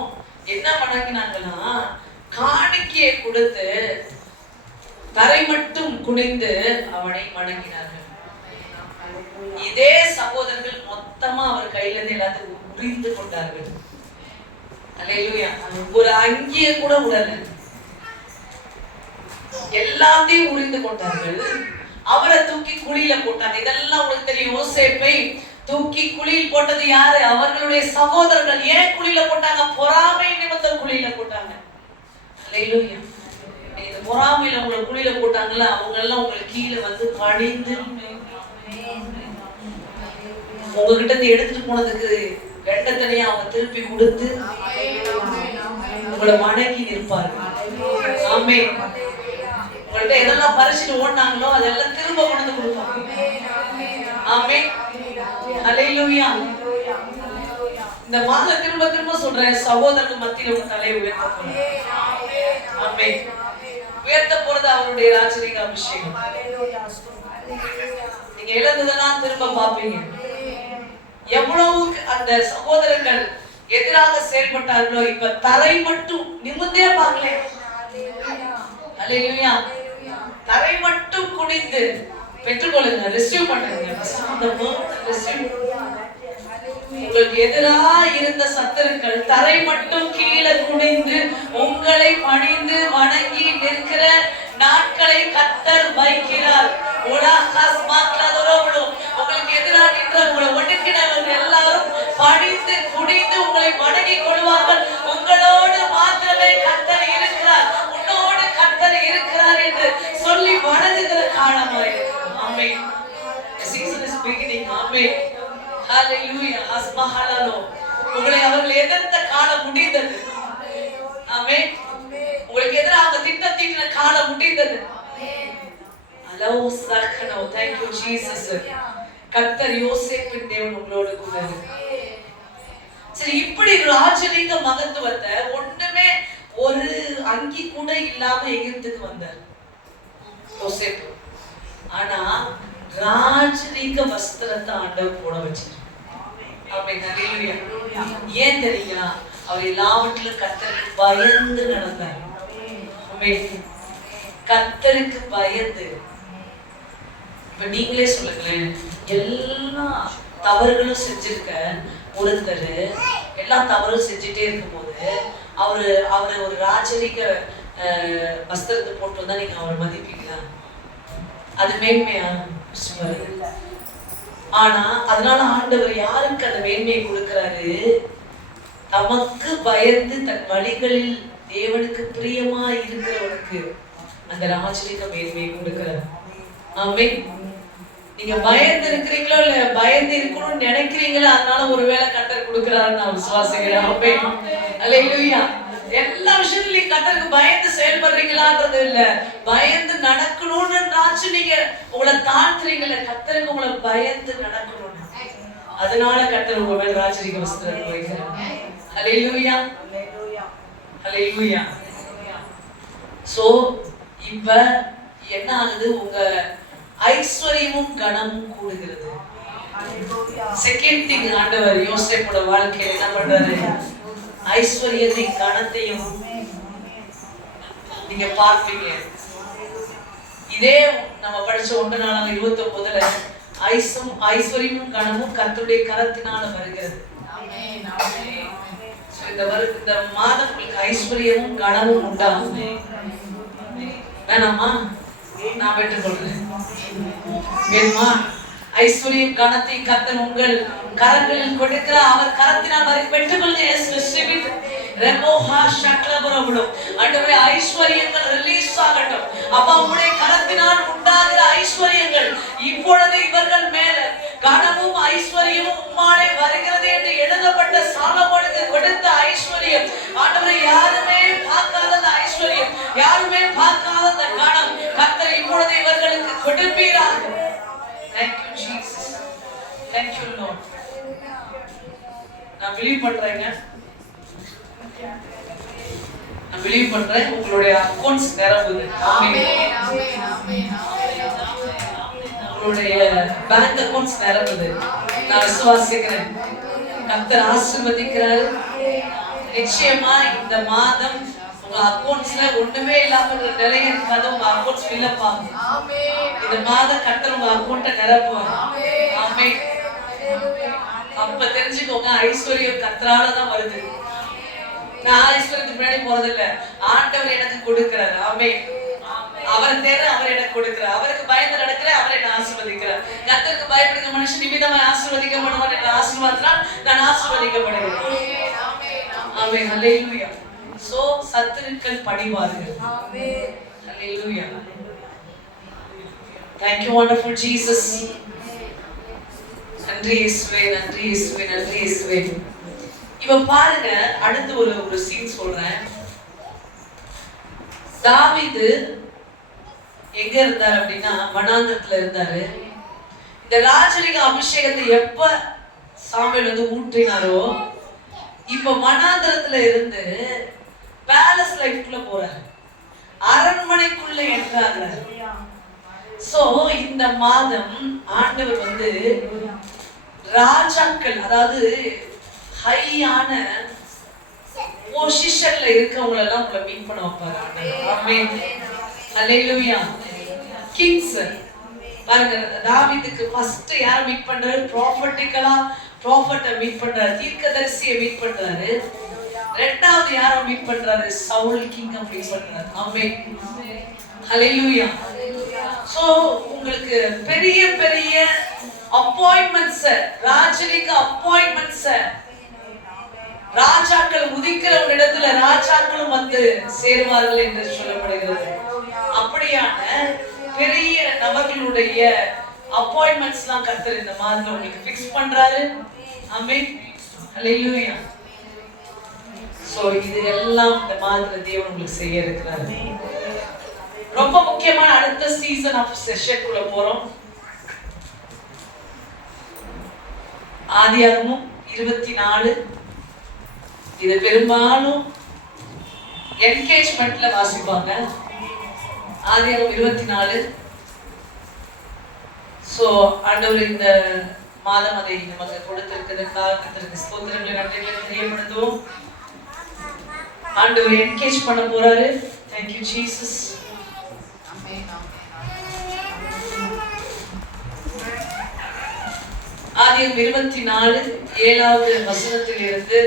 என்ன வணங்கினாங்கன்னா காணிக்கையை கொடுத்து தரை மட்டும் குனிந்து அவனை வணங்கினார்கள். இதே சகோதரர்கள் மொத்தமா அவர் கையில இருந்து எல்லாத்தையும் உரிந்து கொண்டார்கள். ஹalleluya. ஒரு அங்கியை கூட விடல, எல்லாத்தையும் உரிந்து கொண்டார்கள். அவரை தூக்கி குழியில போட்டாங்க. இதெல்லாம் உங்களுக்கு தெரியும். யோசேப்பை தூக்கி குழியில் போட்டது யாரு? அவர்களுடைய சகோதரர்கள். ஏன் குழியில போட்டாங்க? பொறாமை நிமித்தம் குழியில போட்டாங்க. ஹalleluya. இந்த பொறாமையில உங்களை குழியில போட்டாங்கல்ல, அவங்க எல்லாம் உங்களுக்கு கீழே வந்து பணிந்து உங்ககிட்ட எடுத்துட்டு போனதுக்கு ரெண்டத்தனையா அவங்க திருப்பி கொடுத்து உங்களை வணங்கி நிற்பார்கள். ஆமென். உங்கள்ட்ட எதெல்லாம் பறிச்சுட்டு ஓடினாங்களோ அதெல்லாம் திரும்ப கொண்டு கொடுப்பாங்க. ஆமென். ஹalleluya. இந்த மாதம் திரும்ப சொல்றேன், சகோதரர்கள் மத்தியில உங்க தலையை உயர்த்த போறேன். ஆமென். உயர்த்த போறது அவருடைய ராஜரிக அபிஷேகம். நீங்க இழந்ததெல்லாம் திரும்ப பாப்பீங்க. எவ்வளவு அந்த சகோதரர்கள் எதிராக செயல்பட்டார்களோ இப்ப தரை மட்டும் நிமிர்ந்தே பார்க்கல. ஹalleluya. தரை மட்டும் குனிந்து பெற்றுக்கொள்ளுங்க. ரிசீவ் பண்ணுங்க. உங்களுக்கு எதிராக இருந்த சத்துருக்கள் தரை மட்டும் கீழே குனிந்து உங்களை பணிந்து வணங்கி நிற்கிற நாட்களை கர்த்தர் வைக்கிறார். உங்களுக்கு எதிராக நின்ற உங்களை ஒடுக்கினவர்கள் எல்லாரும் பணிந்து குனிந்து உங்களை வணங்கி கொள்வார்கள். உங்களோடு மாத்திரமே கர்த்தர் இருக்கிறார், உன்னோடு கர்த்தர் இருக்கிறார் என்று சொல்லி வணங்குகிற காலமாக இருக்கும். ஆமென். beginning. Amen. Hallelujah. Asmahalalo. உங்களை அவர்கள் எதிர்த்த காலம் முடிந்தது. ஆமென். உங்களுக்கு எதிராக அவங்க திட்டம் தீட்டின காலம் முடிந்தது. அலோ சக்கனோ. Thank you Jesus. கர்த்தர் யோசேப்பின் தேவன் உங்களோடு கூட இருக்கிறார். சரி, இப்படி ராஜரீக மகத்துவத்தை ஒண்ணுமே ஒரு அங்கி கூட இல்லாம எகிப்துக்கு வந்தார் யோசேப்பு. ஆனா ராஜரீக வஸ்திரத்தை ஆண்டவர் போட வச்சார். ஆமென். ஹல்லேலூயா. ஏன் தெரியுமா? அவர் எல்லாவற்றிலும் கர்த்தருக்கு பயந்து நடந்தார். ஆமென். கர்த்தருக்கு பயந்து. இப்ப நீங்களே சொல்லுங்களேன், எல்லா தவறுகளும் செஞ்சிருக்க ஒருத்தர் எல்லா தவறும் செஞ்சுட்டே இருக்கும்போது அவரு ஒரு ராஜரீக வஸ்திரத்தை போட்டு வந்தா நீங்க அவரை மதிப்பீங்களா? அது மேன்மையா? ஆனா அதனால ஆண்டவர் யாருக்கு அந்த மேன்மையை கொடுக்கிறாரு? தமக்கு பயந்து தன் வழிகளில் தேவனுக்கு பிரியமா இருக்கிறவனுக்கு அந்த ராஜரீக மேன்மையை கொடுக்கிறார். ஆமென். நீங்க பயந்து இருக்கிறீங்களோ இல்ல பயந்து இருக்கணும்னு நினைக்கிறீங்களா, அதனால ஒருவேளை கர்த்தர் கொடுக்கிறாருன்னு நான் விசுவாசிக்கிறேன். ஆமென். அல்லேலூயா. எல்லா விஷயத்துலயும் கர்த்தருக்கு பயந்து செயல்படுறீங்களான்றது இல்ல, பயந்து நடக்கணும்னு நீங்க உங்களை தாழ்த்துறீங்கல்ல, கர்த்தருக்கு உங்களை பயந்து நடக்கணும்னு, அதனால கர்த்தர் உங்க மேல ராஜரீக வஸ்திரத்தை வைக்கிறார். அல்லேலூயா. அல்லேலூயா. சோ இப்ப என்ன ஆகுது? உங்க ஐஸ்வர்யமும் கனமும் கூடுகிறது. செகண்ட் திங், ஆண்டவர் யோசேப்போட வாழ்க்கையில என்ன பண்றாரு? ஐஸ்வர்யத்தையும் கனத்தையும் நீங்க பார்ப்பீங்க. இதே நம்ம படிச்ச 1:29 ஐஸ்வர்யமும் கனமும் கர்த்தருடைய கரத்தினால வருகிறது. இந்த மாதம் ஐஸ்வர்யமும் கனமும் உண்டாகும். வேணாமா? நான் பெற்றுக்கொள்றேன். வேணுமா? ஐஸ்வர்யம் கனத்தை கர்த்தர் உங்கள் கரங்களில் கொடுக்கிற அவர் கரத்தினால் வரை பெற்றுக்கொள்ளுங்க. ஆண்டவரே, ஐஸ்வர்யங்கள் ரிலீஸ் ஆகட்டும். அப்பா, உம்முடைய கரத்தினால் உண்டாகிற ஐஸ்வர்யங்கள் இப்பொழுது இவர்கள் மேல கனமும் ஐஸ்வர்யமும் உம்மாலே வருகிறது என்று எழுதப்பட்ட சாலமோனுக்கு கொடுத்த ஐஸ்வர்யம், ஆண்டவரே, யாருமே பார்க்காத அந்த ஐஸ்வர்யம், யாருமே பார்க்காத அந்த கனம் கர்த்தர் இப்பொழுது இவர்களுக்கு கொடுப்பீராக. Thank you Jesus. Thank you Lord. நான் பிலீவ் பண்றேங்க. நான் பிலீவ் பண்றேன் உங்களுடைய அக்கவுண்ட்ஸ் நிரம்புது. ஆமென். ஆமென். உங்களுடைய பேங்க் அக்கவுண்ட்ஸ் நிரம்புது. நான் விசுவாசிக்கிறேன். கர்த்தர் ஆசீர்வதிக்கிறார். நிச்சயமா இந்த மாதம் உங்க அக்கவுண்ட்ஸ்ல ஒண்ணுமே இல்லாம ஒரு நிலை இருக்காது. உங்க அக்கவுண்ட்ஸ் ஃபில் அப் ஆகும். ஆமென். இந்த மாதம் கர்த்தர் உங்க அக்கவுண்ட்டை நிரப்புவார். ஆமென். ஆமென். அப்ப தெரிஞ்சுக்கோங்க, ஐஸ்வர்யம் கர்த்தரால தான் வருது. நான் ஐஸ்வர்யத்துக்கு முன்னாடி போறது இல்ல, ஆண்டவர் எனக்கு கொடுக்கிறார். ஆமென். அவர் தேவை, அவர் எனக்கு கொடுக்கிறார். அவருக்கு பயந்து நடக்கிற, அவர் என்ன ஆசீர்வதிக்கிறார். கர்த்தருக்கு பயப்படுகிற மனுஷன் நிமித்தமா ஆசீர்வதிக்கப்படுவார் என்ற ஆசீர்வாதத்தால் நான் ஆசீர்வதிக்கப்படுகிறேன். ஆமென். ஹல்லேலூயா. சோ சத்துருக்கள் பணிவார்கள். ஆமென். ஹல்லேலூயா. Thank you wonderful Jesus. நன்றி இயேசுவே, நன்றி இயேசுவே, நன்றி இயேசுவே. இப்ப பாருங்க, அடுத்து ஒரு சீன் சொல்றேன். தாவீது எங்க இருந்தார் அப்படின்னா வனாந்தரத்துல இருந்தாரு. இந்த ராஜரீக அபிஷேகத்தை எப்ப சாமுவேல் வந்து ஊற்றினாரோ, இப்ப வனாந்தரத்துல இருந்து பேலஸ் லைஃப்குள்ள போறாரு, அரண்மனைக்குள்ள என்றாங்க. சோ இந்த மாதம் ஆண்டவர் வந்து ராஜாக்கள், அதாவது ஹையான பொசிஷன்ல இருக்கவங்க எல்லாம் உங்களை மீட் பண்ண வைப்பாரு. ஆமென். ஹல்லேலூயா. கிங்ஸ் பாருங்க, தாவீதுக்கு ஃபர்ஸ்ட் யாரை மீட் பண்றாரு? ப்ராஃபட்டிக்கலா ப்ராஃபட்டை மீட் பண்றாரு, தீர்க்கதரிசியை மீட் பண்றாரு. ரெண்டாவது யாரை மீட் பண்றாரு? சவுல் கிங்கை மீட் பண்றாரு. ஆமென். ஹல்லேலூயா. சோ உங்களுக்கு பெரிய பெரிய அப்பாயின்ட்மெண்ட்ஸ், ராஜரீக அப்பாயின்ட்மெண்ட்ஸ், ராஜாக்கள் உதிக்கிற ஒரு இடத்துல ராஜாக்களும் வந்து சேருவார்கள் என்று சொல்லப்படுகிறது. அப்படியான பெரிய நபர்களுடைய அப்பாயின்ட்மெண்ட்ஸ்லாம் கர்த்தர் இந்த மாதத்துல உங்களுக்கு ஃபிக்ஸ் பண்றாரு. ஆமென். ஹalleluya. சோ இது எல்லாம் இந்த மாதத்துல தேவன் உங்களுக்கு செய்ய இருக்கிறாரு. ரொம்ப முக்கியமான அடுத்த சீசன் ஆஃப் செஷனுக்குள்ள போறோம். ஆதியாகமம் 24 இது பெரும்பாலும் என்கேஜ்மெண்ட்ல வாசிப்பாங்க. ஆதியாகமம் 24. சோ ஆண்டவர் இந்த மாதம் அதை நமக்கு கொடுத்திருக்கிறதுக்காக கர்த்தருக்கு ஸ்தோத்திரங்களை நன்றிகளை தெரியப்படுத்துவோம். ஆண்டவர் என்கேஜ் பண்ண போறாரு. Thank you Jesus. ஆதியாகமம் 24 7வது வசனத்திலிருந்து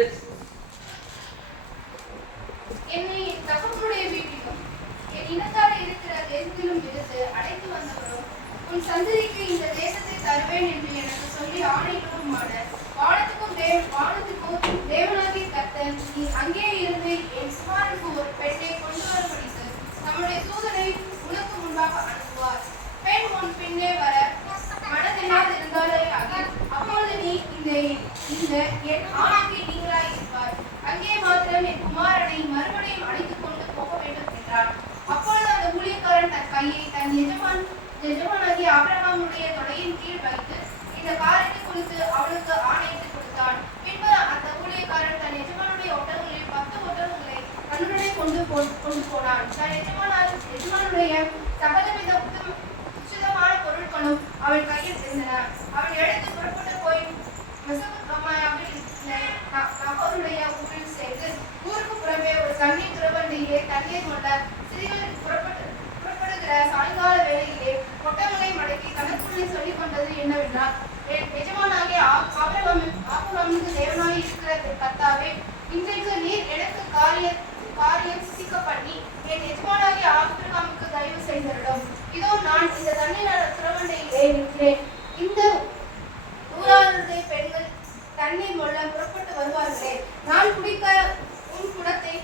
என்னை என் தகப்பனுடைய வீட்டிலும் என் இனத்தார் இருக்கிற தேசத்திலும் இருந்து அழைத்து வந்தவரும் உன் சந்ததிக்கு இந்த தேசத்தை தருவேன் என்று எனக்கு சொல்லி ஆணையிடுமாட வானத்துக்கும் தேவனாகிய கர்த்தர் நீ அங்கே இருந்து என் குமாரனுக்கு ஒரு பெண்ணை கொண்டு வரும்படிக்கு நம்முடைய தூதனை உனக்கு முன்பாக அனுப்புவார். பெண் உன் பின்னே வர மனதினால் இருந்தாலே ஆகும். அப்பொழுது நீ இந்த என் ஆணைக்கு நீங்களாய் இருப்பார். அங்கே மாத்திரம் என் குமாரனை மறுபடியும் அழைத்துக் கொண்டு போக வேண்டும் என்றார். அப்பொழுது அந்த ஊழியக்காரன் தன் கையை தன் எஜமானாகிய ஆபிரகாமுடைய தொடையின் கீழ் வைத்து இந்த காரியத்தை குறித்து அவளுக்கு ஆணையிட்டு கொடுத்தான். பின்பு அந்த ஊழியக்காரன் தன் எஜமானுடைய ஒட்டகங்களில் 10 ஒட்டகங்களை தன்னுடனே கொண்டு போனான். தன் எஜமானுடைய சகலவித உச்சிதமான பொருட்களும் அவன் கையில் இருந்தன. அவன் எடுத்து புறப்பட்டு போய் மெசொப்பொத்தாமியாவில் நகருடைய ஊரில் சேர்ந்து ஊருக்கு புறம்பே ஒரு தண்ணீர் துறவண்டியிலே தண்ணீர் கொண்ட சிறிகள் புறப்படுகிற சாயங்கால வேளையிலே ஒட்டகங்களை மடக்கி தனக்குள்ளே சொல்லிக் கொண்டது என்னவென்றால், என் எஜமானாகிய ஆபிரகாமுக்கு தேவனாய் இருக்கிற கர்த்தாவே, இன்றைக்கு நீர் எனக்கு காரியம் சிக்க பண்ணி என் எஜமானாகிய ஆபிரகாமுக்கு தயவு செய்திருடும். இதோ நான் இந்த தண்ணீர் துறவண்டையிலே நிற்கிறேன். இந்த ஊராருடைய பெண்கள் தண்ணீர் மொள்ள புறப்பட்டு வருவார்களே, நான் குடிக்க உன் குடத்தை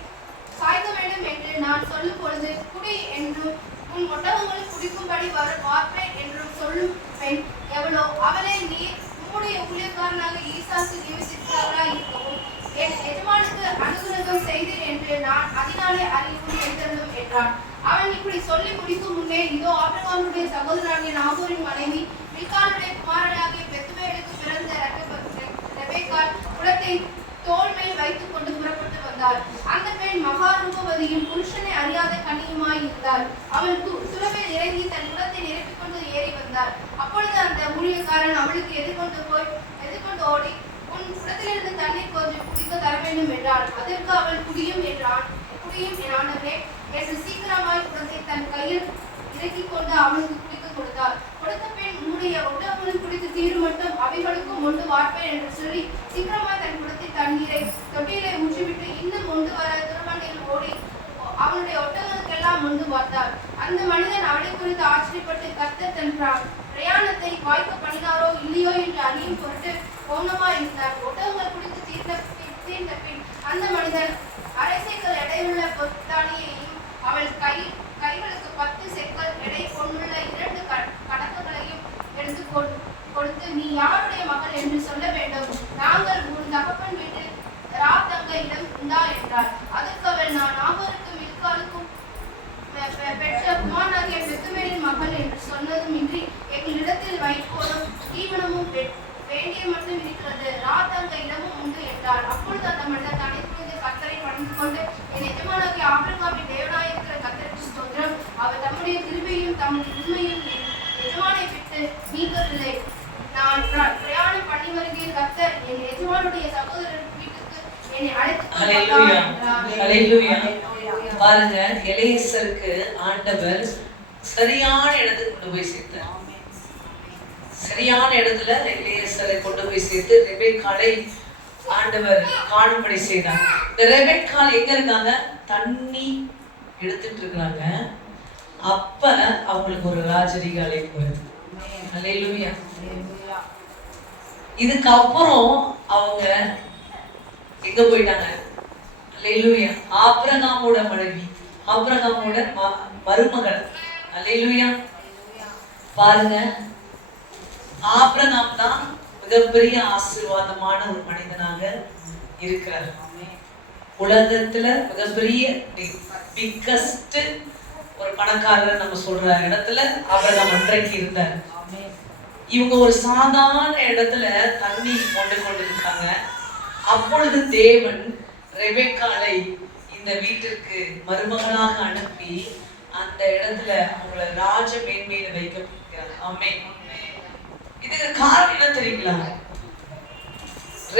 காய்க்க வேண்டும் என்று நான் சொல்லும் பொழுது குடி என்றும் உன் ஒட்டகங்கள் குடிக்கும்படி பார்ப்பேன் என்றும் சொல்லும் பெண் எவளோ அவளை நீர் உம்முடைய ஊழியக்காரனாக ஈசாக்கு நியமித்திருக்கிறவராய் இருக்கவும் என் எஜமானுக்கு அனுகிரகம் செய்தீர் என்று நான் அதனாலே அறிவும் என்றும் என்றான். அவன் இப்படி சொல்லி முடிக்கும் முன்னே இதோ ஆபிரகாமுடைய சகோதரனாகிய நாகோரின் மனைவி மில்காளுடைய குமாரனாகிய பெத்துவேலுக்கு பிறந்த ரெபெக்காள் குடத்தை தோள் மேல் வைத்துக் கொண்டு புறப்பட்டு வந்தாள். அந்த பெண் மகா ரூபவதியும் புருஷனை அறியாத கன்னியுமாய் இருந்தாள். அவள் துறவில் இறங்கி தன் குடத்தை நிரப்பிக் கொண்டு ஏறி வந்தாள். அப்பொழுது அந்த ஊழியக்காரன் அவளுக்கு எதிர்கொண்டு ஓடி உன் குடத்திலிருந்து தண்ணீர் கொஞ்சம் குடிக்க தர வேண்டும் என்றாள். அதற்கு அவள் குடியும் என் ஆண்டவரே என்று சீக்கிரமாய் குடத்தை தன் கையில் இறக்கிக் கொண்டு அவனுக்கு குடிக்க கொடுத்தாள். கொடுத்த பெண் உன்னுடைய ஒட்டகங்களும் குடித்து தீரும் மட்டும் அவைகளுக்கும் மொண்டு வார்ப்பேன் என்று சொல்லி சீக்கிரமாய் தன் குடத்தை தண்ணீரை தொட்டியிலே ஊற்றிவிட்டு இன்னும் மொண்டு வர துறவண்டியில் ஓடி அவனுடைய ஒட்டகங்களுக்கெல்லாம் மொண்டு வார்த்தாள். அந்த மனிதன் அவளை குறித்து ஆச்சரியப்பட்டு கர்த்தர் தன் பிரயாணத்தை வாய்க்க பண்ணினாரோ இல்லையோ என்று அறியும் பொருட்டு மௌனமாய் இருந்தார். ஒட்டகங்கள் குடித்து தீர்ந்த பின் அந்த மனிதன் அரைசைகள் எடையுள்ள பொத்தானியையும் அவள் கைகளுக்கு 10 செக்கல் எடை கொண்டுள்ள 2 கடக்குகளையும் எடுத்து கொடுத்து, நீ யாருடைய மகள் என்று சொல்ல வேண்டும். நாங்கள் உன் தகப்பன் வீட்டில் தங்க இடம் உண்டா என்றார். அதற்கு அவள், நான் நாகோருக்கு மில்காளுக்கும் பெற்ற குமாரனாகிய பெத்துவேலின் மகள் என்று சொன்னதும் இன்றி எங்களிடத்தில் வைக்கோலும் தீவனமும் வேண்டிய மட்டும் இருக்கிறது. தங்க இடமும் உண்டு என்றார். அப்பொழுது அந்த மனிதன் தன்னை குறித்து கர்த்தரை பணிந்து கொண்டு, என் எஜமானாகிய ஆபிரகாமின் தேவனாயிருக்கிற கர்த்தருக்கு ஸ்தோத்திரம். அவர் தம்முடைய கிருபையும் தம்முடைய உண்மையும் என் எஜமானை விட்டு நீக்கவில்லை. நான் பிரயாணம் பண்ணி வருகிற கர்த்தர் என் எஜமானுடைய சகோதரர் வீட்டுக்கு என்னை அழைத்து பாருங்க, எலியேசருக்கு ஆண்டவர் சரியான இடத்துக்கு கொண்டு போய் சேர்த்தார். சரியான இடத்துல எலியேசரை கொண்டு போய் சேர்த்து ரெபெக்காளை ஆண்டவர் காணும்படி செய்தார். இந்த ரெபெக்காள் எங்க இருக்காங்க? தண்ணி எடுத்துட்டு இருக்காங்க. அப்ப அவங்களுக்கு ஒரு ராஜரிக அழைப்பு வருது. அல்லேலூயா. இதுக்கு அப்புறம் அவங்க எங்க போயிட்டாங்க? அல்லேலூயா. ஆபிரகாமோட மனைவி, ஆபிரகாமோட மருமகள். அல்லேலூயா. பாருங்க, ஆபிரகாம் தான் மிகப்பெரிய ஆசீர்வாதமான ஒரு மனிதனாக இருக்கிறார். உலகத்துல மிகப்பெரிய பிக்கஸ்ட் ஒரு பணக்காரர் நம்ம சொல்ற இடத்துல ஆபிரகாம் அன்றைக்கு இருந்தார். இவங்க ஒரு சாதாரண இடத்துல தண்ணி கொண்டிருக்காங்க. அப்பொழுது தேவன் ரெபெக்காளை இந்த வீட்டிற்கு மருமகளாக அனுப்பி அந்த இடத்துல அவங்கள ராஜ மேன்மையில வைக்கிறார். ஆமென். இதுக்கு காரணம் என்ன தெரியுங்களா?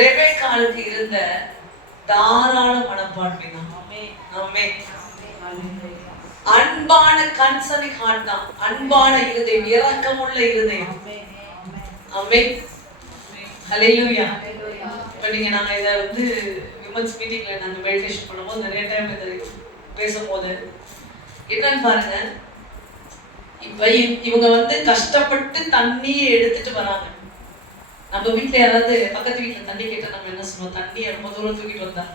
ரெபெக்காளுக்கு இருந்த தாராள மனப்பான்மை தான். ஆமென். அன்பான கன்சர்னிங் ஹார்ட் தான், அன்பான இருதயம், இரக்கமுள்ள இருதயம். ஆமென். ஹல்லேலூயா. இப்போ நீங்க நாங்க இதை வந்து விமன்ஸ் மீட்டிங்ல நாங்க மெடிடேஷன் பண்ணும்போது நிறைய டைம் இதை பேசும்போது என்னன்னு பாருங்க, இப்ப இவங்க வந்து கஷ்டப்பட்டு தண்ணியை எடுத்துட்டு வராங்க. நம்ம வீட்டுல யாராவது பக்கத்து வீட்டுல தண்ணி கேட்டா நம்ம என்ன சொல்லுவோம்? தண்ணியை ரொம்ப தூரம் தூக்கிட்டு வந்தா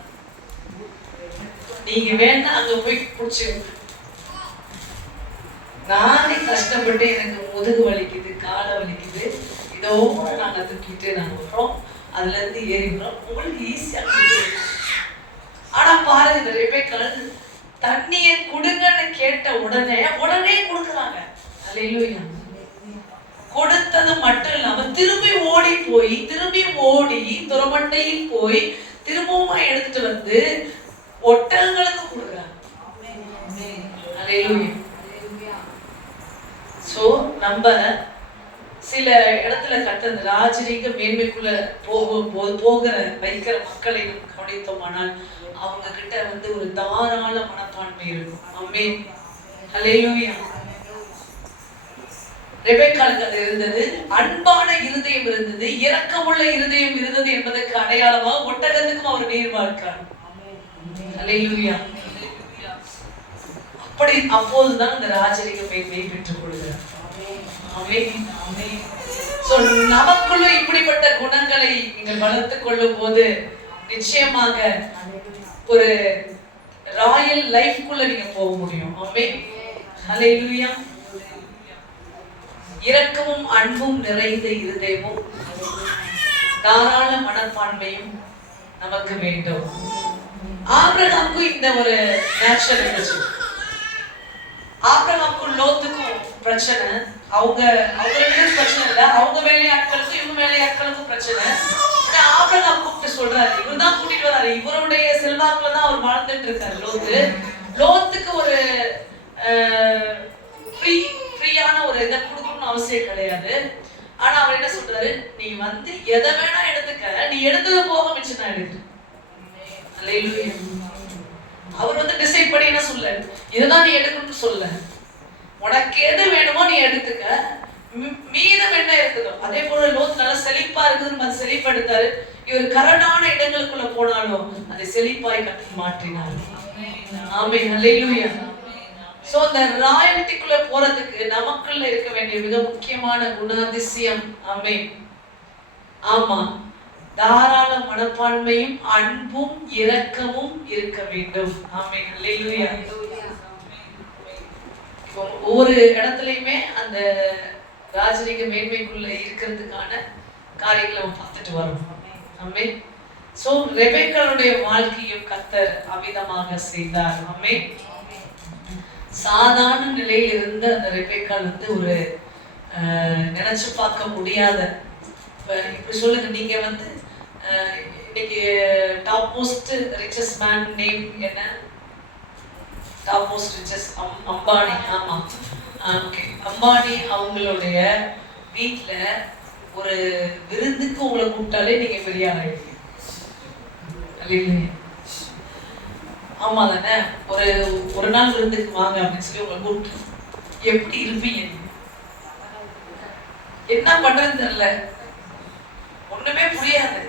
நீங்க வேணா அங்க போய் புடிச்சு. நானே கஷ்டப்பட்டு எனக்கு முதுகு வலிக்குது, காலை வலிக்குது, இதோ நாங்க தூக்கிட்டு நாங்க வரோம், அதுல இருந்து ஏறிடுறோம், உங்களுக்கு ஈஸியா. ஆனா பாருங்க, இந்த ரெபெக்காள் தண்ணிய குடுங்கன்னு கேட்ட உடனே கொடுக்குறாங்க. அல்லேலூயா. கொடுத்தது மட்டும் இல்லாம திரும்பி ஓடி துறமண்டையில் போய் திரும்பவும் எடுத்துட்டு வந்து ஒட்டகங்களுக்கு கொடுக்குறாங்க. அல்லேலூயா. சோ நம்ம சில இடத்துல கட்டது ராஜரீக மேன்மைக்குள்ள போகிற வைக்கிற மக்களை கவனித்தோமானால் அவங்க கிட்ட வந்து ஒரு தாராள மனப்பான்மை இருக்கும். ஆமென். ஹல்லேலூயா. ரெபெக்காளுக்கு அது இருந்தது, அன்பான இருதயம் இருந்தது, இரக்கமுள்ள இருதயம் இருந்தது என்பதற்கு அடையாளமாக ஒட்டகத்துக்கும் அவர் நீர் பார்க்கிறார். ஹல்லேலூயா. அப்படி அப்போதுதான் இந்த ராஜரீக மேன்மையை பெற்றுக் கொள்கிறார். நமக்குள்ள இப்படிப்பட்ட குணங்களை நீங்கள் வளர்த்துக் கொள்ளும் போது நிச்சயமாக ஒரு ராயல் லைஃப்குள்ள நீங்க போக முடியும். ஆமென். ஹல்லேலூயா. இரக்கமும் அன்பும் நிறைந்த இருதயமும் தாராள மனப்பான்மையும் நமக்கு வேண்டும். ஆபிரகாமுக்கு இந்த ஒரு நேச்சர் இருந்துச்சு. ஆபிரகாமுக்கும் லோத்துக்கும் பிரச்சனை, அவங்களுக்கு பிரச்சனை இல்லை, அவங்க வேலையாட்களுக்கும் இவங்க வேலையாட்களுக்கும் பிரச்சனை. ஆபிரகாம் கூப்பிட்டு சொல்றாரு, இவர் தான் கூட்டிட்டு வர்றாரு, இவருடைய செல்வாக்குல தான் அவர் வாழ்ந்துட்டு இருக்காரு. லோத்துக்கு ஒரு ஃப்ரீயான ஒரு இதை கொடுக்கணும்னு அவசியம் கிடையாது. ஆனா அவர் என்ன சொல்றாரு, நீ வந்து எதை வேணா எடுத்துக்க, நீ எடுத்தது போக மிச்சம் நான் எடுக்கிறேன். அவர் வந்து டிசைட் பண்ணி என்ன சொல்ல, இதுதான் நீ எடுக்கணும்னு சொல்ல, உனக்கு எது வேணுமோ நீ எடுத்துக்க, மீதம் என்ன இருக்குதோ. அதே போல லோத் நல்லா செழிப்பா இருக்குதுன்னு செழிப்பா எடுத்தாரு. இவர் கரடான இடங்களுக்குள்ள போனாலும் அதை செழிப்பாய் கட்டி மாற்றினார். ஆமென். ஹல்லேலூயா. சோ அந்த ராயல்டிக்குள்ள போறதுக்கு நமக்குள்ள இருக்க வேண்டிய மிக முக்கியமான குணாதிசயம். ஆமென். ஆமா, தாராள மனப்பான்மையும் அன்பும் இரக்கமும் இருக்க வேண்டும். ஆமென். ஹல்லேலூயா. ஒவ்வொரு இடத்துலயுமே அந்த ராஜரீக மேன்மைக்குள்ள இருக்கிறதுக்கான காரியங்களை நம்ம பார்த்துட்டு வரோம். ஆமென். சோ ரெபெக்காளுடைய வாழ்க்கையும் கர்த்தர் அமிதமாக செய்தார். ஆமென். சாதாரண நிலையில் இருந்த அந்த ரெபெக்காள் வந்து ஒரு நினைச்சு பார்க்க முடியாத, இப்படி சொல்லுங்க, நீங்க வந்து இன்னைக்கு top most richest man name என்ன? Top most richest Ambani. ஆமா, ஓகே. அம்பானி அவங்களுடைய வீட்டுல ஒரு விருந்துக்கு உங்களை கூப்பிட்டாலே நீங்க பெரிய ஆளாயிடுவீங்க. ஆமா தானே? ஒரு நாள் விருந்துக்கு வாங்க அப்படின்னு சொல்லி உங்களை கூப்பிட்டு எப்படி இருப்பீங்க? என்ன பண்றதுன்னு தெரியல, ஒண்ணுமே புரியாது.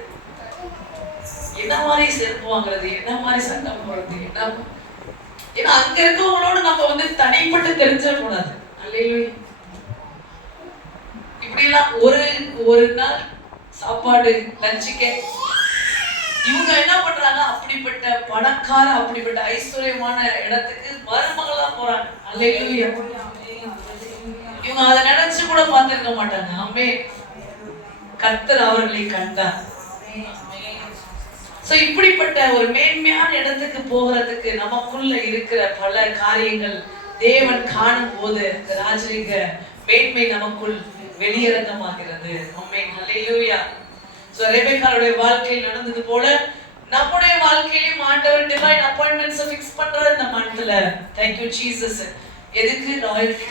என்ன மாதிரி செருப்பு வாங்குறது, என்ன மாதிரி சண்டை போடுறது, ஏன்னா அங்க இருக்கவங்களோட நம்ம வந்து தனிப்பட்டு தெரிஞ்சிடக்கூடாது. அல்லேலூயா. இப்படி எல்லாம் ஒரு நாள் சாப்பாடு லஞ்சுக்கே இவங்க என்ன பண்றாங்க, அப்படிப்பட்ட பணக்கார அப்படிப்பட்ட ஐஸ்வர்யமான இடத்துக்கு மருமகளா போறாங்க. அல்லேலூயா. இவங்க அதை நினைச்சு கூட பார்த்திருக்க மாட்டாங்க. ஆமென். கர்த்தர் அவர்களை கண்டார். சோ இப்படிப்பட்ட ஒரு மேன்மையான இடத்துக்கு போகிறதுக்கு நமக்குள்ள இருக்கிற பல காரியங்கள் தேவன் காணும் போது இந்த ராஜரீக மேன்மை நமக்குள் வெளியரங்கமாகிறது. ஆமென், ஹல்லேலூயா. சோ ரெபெக்காளுடைய வாழ்க்கையில் நடந்தது போல நம்முடைய வாழ்க்கையிலும் ஆண்டவர் டிவைன் அப்பாயின்ட்மெண்ட்ஸ் ஃபிக்ஸ் பண்றாரு இந்த மந்த்ல. Thank you Jesus. எதுக்கு? ராயல்டி.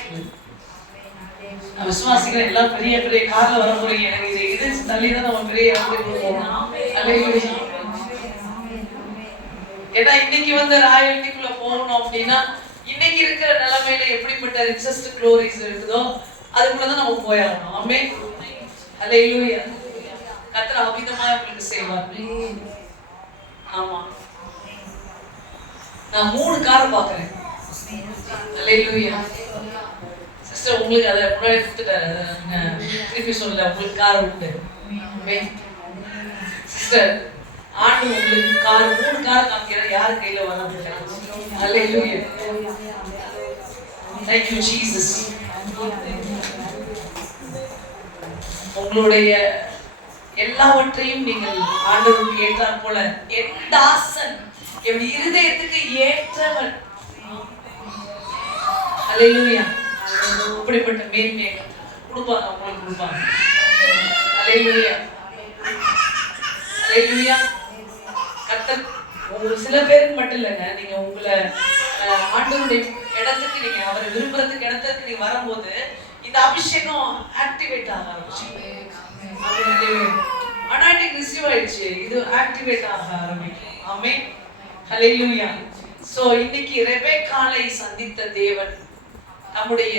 நான் விசுவாசிக்கிறேன் எல்லாம் பெரிய பெரிய கார்ல வர போறீங்க. எனக்கு இது தள்ளி தான் நம்ம பெரிய இடத்துக்கு போவோம். ஹல்லேலூயா. ஏன்னா இன்னைக்கு வந்து ராயல்டிக்குள்ள போகணும் அப்படின்னா இன்னைக்கு இருக்கிற நிலைமையில எப்படிப்பட்ட ரிச்சஸ்ட் க்ளோரிஸ் இருக்குதோ அதுக்குள்ளதான் நம்ம போயாகணும். ஆமென், ஹல்லேலூயா. கர்த்தர் அபிதமா உங்களுக்கு செய்வார். ஆமா, நான் 3 காரை பாக்குறேன். ஹல்லேலூயா. சிஸ்டர் உங்களுக்கு அதை முன்னாடி கொடுத்துட்டாரு, திருப்பி சொல்லல, உங்களுக்கு கார் உண்டு. சிஸ்டர் ஆண்டு உங்களுக்கு கார் 3 கார் காமிக்கிற யார் கையில வர? ஹல்லேலூயா. Thank you Jesus. உங்களுடைய எல்லாவற்றையும் நீங்கள் ஆண்டவருக்கு ஏற்றார் போல என் தாசன் என் இருதயத்துக்கு ஏற்றவன். ஹல்லேலூயா. அப்படிப்பட்ட மேன்மையை கொடுப்பாங்க, உங்களுக்கு கொடுப்பாங்க. ஹல்லேலூயா, ஹல்லேலூயா. கர்த்தர் உங்களுக்கு சில பேருக்கு மட்டும் இல்லைங்க, நீங்க உங்களை ஆண்டவருடைய இடத்துக்கு நீங்க அவரை விரும்புறதுக்கு இடத்துக்கு நீங்க வரும்போது இந்த அபிஷேகம் ஆக்டிவேட் ஆக ஆரம்பிச்சு. அனாயிட்டிங் ரிசீவ் ஆயிடுச்சு, இது ஆக்டிவேட் ஆக ஆரம்பிக்கும். ஆமென், ஹல்லேலூயா. சோ இன்னைக்கு ரெபெக்காளை சந்தித்த தேவன் நம்முடைய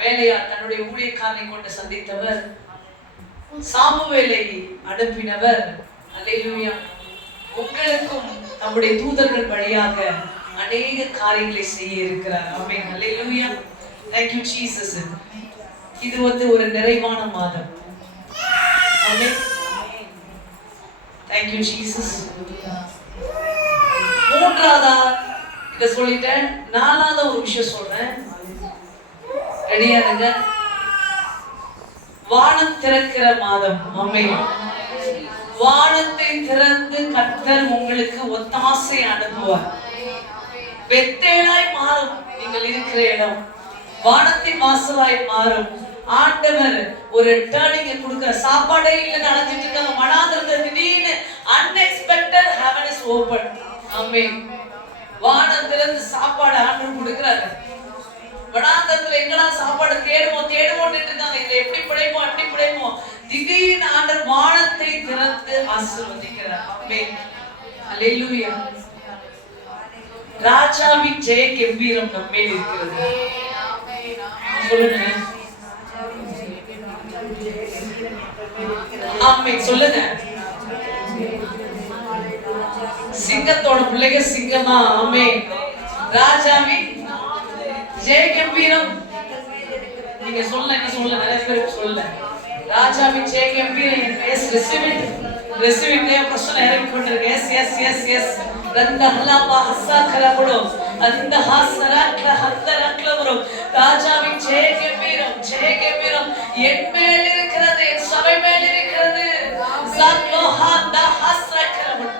வேலையா தன்னுடைய ஊழியக்காரனை கொண்டு சந்தித்தவர், சாமுவேலை அனுப்பினவர். ஹல்லேலூயா. உங்களுக்கும் நம்முடைய தூதர்கள் வழியாக அநேக காரியங்களை செய்ய இருக்கிறார். ஆமென், ஹல்லேலூயா. Thank you Jesus. இது வந்து ஒரு நிறைவான மாதம். ஆமென். Thank you Jesus. மூன்றாவதா இத சொல்லிட்டேன். நாலாவது ஒரு விஷயம் சொல்றேன். ரெடியா இருங்க. வானம் திறக்கிற மாதம். ஆமென். வானத்தை திறந்து கர்த்தர் உங்களுக்கு ஒத்தாசை அனுப்புவார். பெத்தேலாய் மாறும் நீங்கள் இருக்கிற இடம், வானத்தின் வாசலாய் மாறும். ஆண்டவர் ஒரு டர்னிங் கொடுக்கிற. சாப்பாடே இல்லைன்னு அழைச்சிட்டு இருக்காங்க மனாந்திரத்தை, திடீர்னு அன்எக்ஸ்பெக்டட் ஹெவன் இஸ் ஓபன். ஆமென். வானத்திலிருந்து சாப்பாடு ஆண்டவர் கொடுக்கிறாரு. மனாந்திரத்துல எங்கடா சாப்பாடு தேடுவோம் இருக்காங்க. இதை எப்படி பிழைப்போம். திடீர்னு ஆண்டவர் வானத்தை திறந்து ஆசீர்வதிக்கிறார். ஆமென், ஹல்லேலூயா. ராஜாவின் ஜெய கம்பீரம் நம்மேல் இருக்கிறது. சொல்லுங்க, ஆமென் சொல்லுங்க. சிங்கத்தோட பிள்ளைங்க சிங்கமா? ஆமென். ராஜாவின் ஜெய கம்பீரம் நீங்க சொல்ல, என்ன சொல்ல, நிறைய பேருக்கு சொல்ல. ராஜாவின் ஜெய கம்பீரம். Yes, receive it. தேவ பிரசன்ன இறங்கி கொண்டிருக்கு. Yes yes yes yes. ரந்தஹலபா ஹஸகலபுடு அந்த ஹஸரக்ல ஹத்தரக்லபுடு. ராஜாவின் ஜெய கம்பீரம் என் மேல் இருக்கிறது, என் சபை மேல் இருக்கிறது. சக்லோஹாந்த ஹஸரக்லபுடு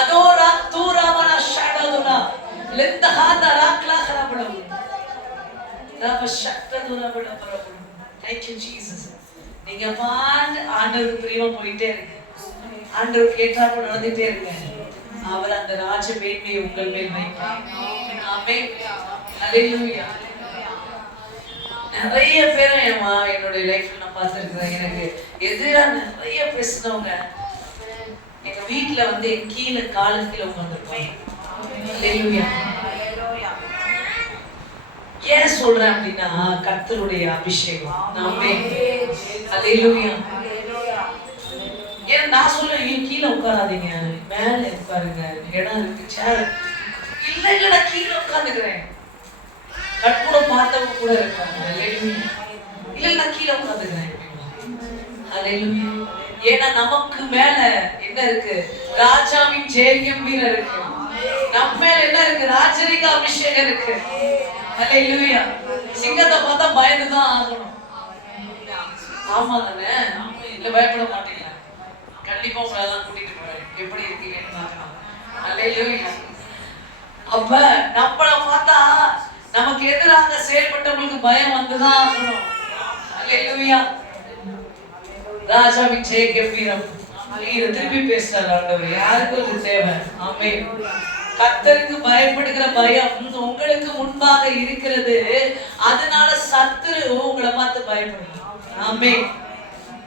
அதோரா தூரமன ஷடதுனா லந்தஹாத ரக்லஹலபுடு ரப ஷக்ததுரபுடு பிரபு. Thank you Jesus. நீங்க ஆண்டவருக்கு பிரியமா போயிட்டே இருங்க. ஆண்டவருக்கு ஏற்றாற்போல் நடந்துட்டே இருங்க. அவர் அந்த ராஜ மேன்மையை உங்கள் மேல் வைப்பார். ஆமென், ஹல்லேலூயா. நிறைய பேரை என்னுடைய லைஃப்ல நான் பார்த்திருக்கிறேன். எனக்கு எதிரா நிறைய பேசினவங்க எங்க வீட்டுல வந்து என் கீழே காலு கீழே உட்கார்ந்துருப்பாங்க. ஹல்லேலூயா. ஏன் சொல்றேன் அப்படின்னா கர்த்தருடைய அபிஷேகம். ஆமென், ஹல்லேலூயா. ஏன் நான் சொல்றேன் கீழே உட்காராதீங்க, மேல உட்காருங்க, இடம் இருக்கு, சேர் இல்லைங்கடா கீழே உட்காந்துக்கிறேன். கற்பூர பார்த்தவங்க கூட இருக்காங்க. இல்ல நான் கீழே உட்காந்துக்கிறேன். ஏன்னா நமக்கு மேல என்ன இருக்கு? ராஜாவின் ஜெயகம்பீரம் இருக்கு. நம்ம மேல என்ன இருக்கு? ராஜரிக அபிஷேகம் இருக்கு. ஹல்லேலூயா. சிங்கத்தை பார்த்தா பயந்துதான் ஆகணும். ஆமா தானே? இல்ல பயப்பட மாட்டீங்களா? கண்டிப்பா உங்களை எல்லாம் கூட்டிட்டு போறேன். எப்படி இருக்கீங்கன்னு பார்க்கலாம். அல்லேலூயா. அப்ப நம்மள பார்த்தா நமக்கு எதிராக செயல்பட்டவங்களுக்கு பயம் வந்துதான் ஆகணும். அல்லேலூயா. ராஜாவின் ஜெய கம்பீரம். இதை திருப்பி பேசுறாரு ஆண்டவர். யாருக்கு இது தேவை? ஆமென். கர்த்தருக்கு பயப்படுகிற பயம் உங்களுக்கு முன்பாக இருக்கிறது. அதனால சத்துரு உங்களை பார்த்து பயப்படுறார். ஆமென்.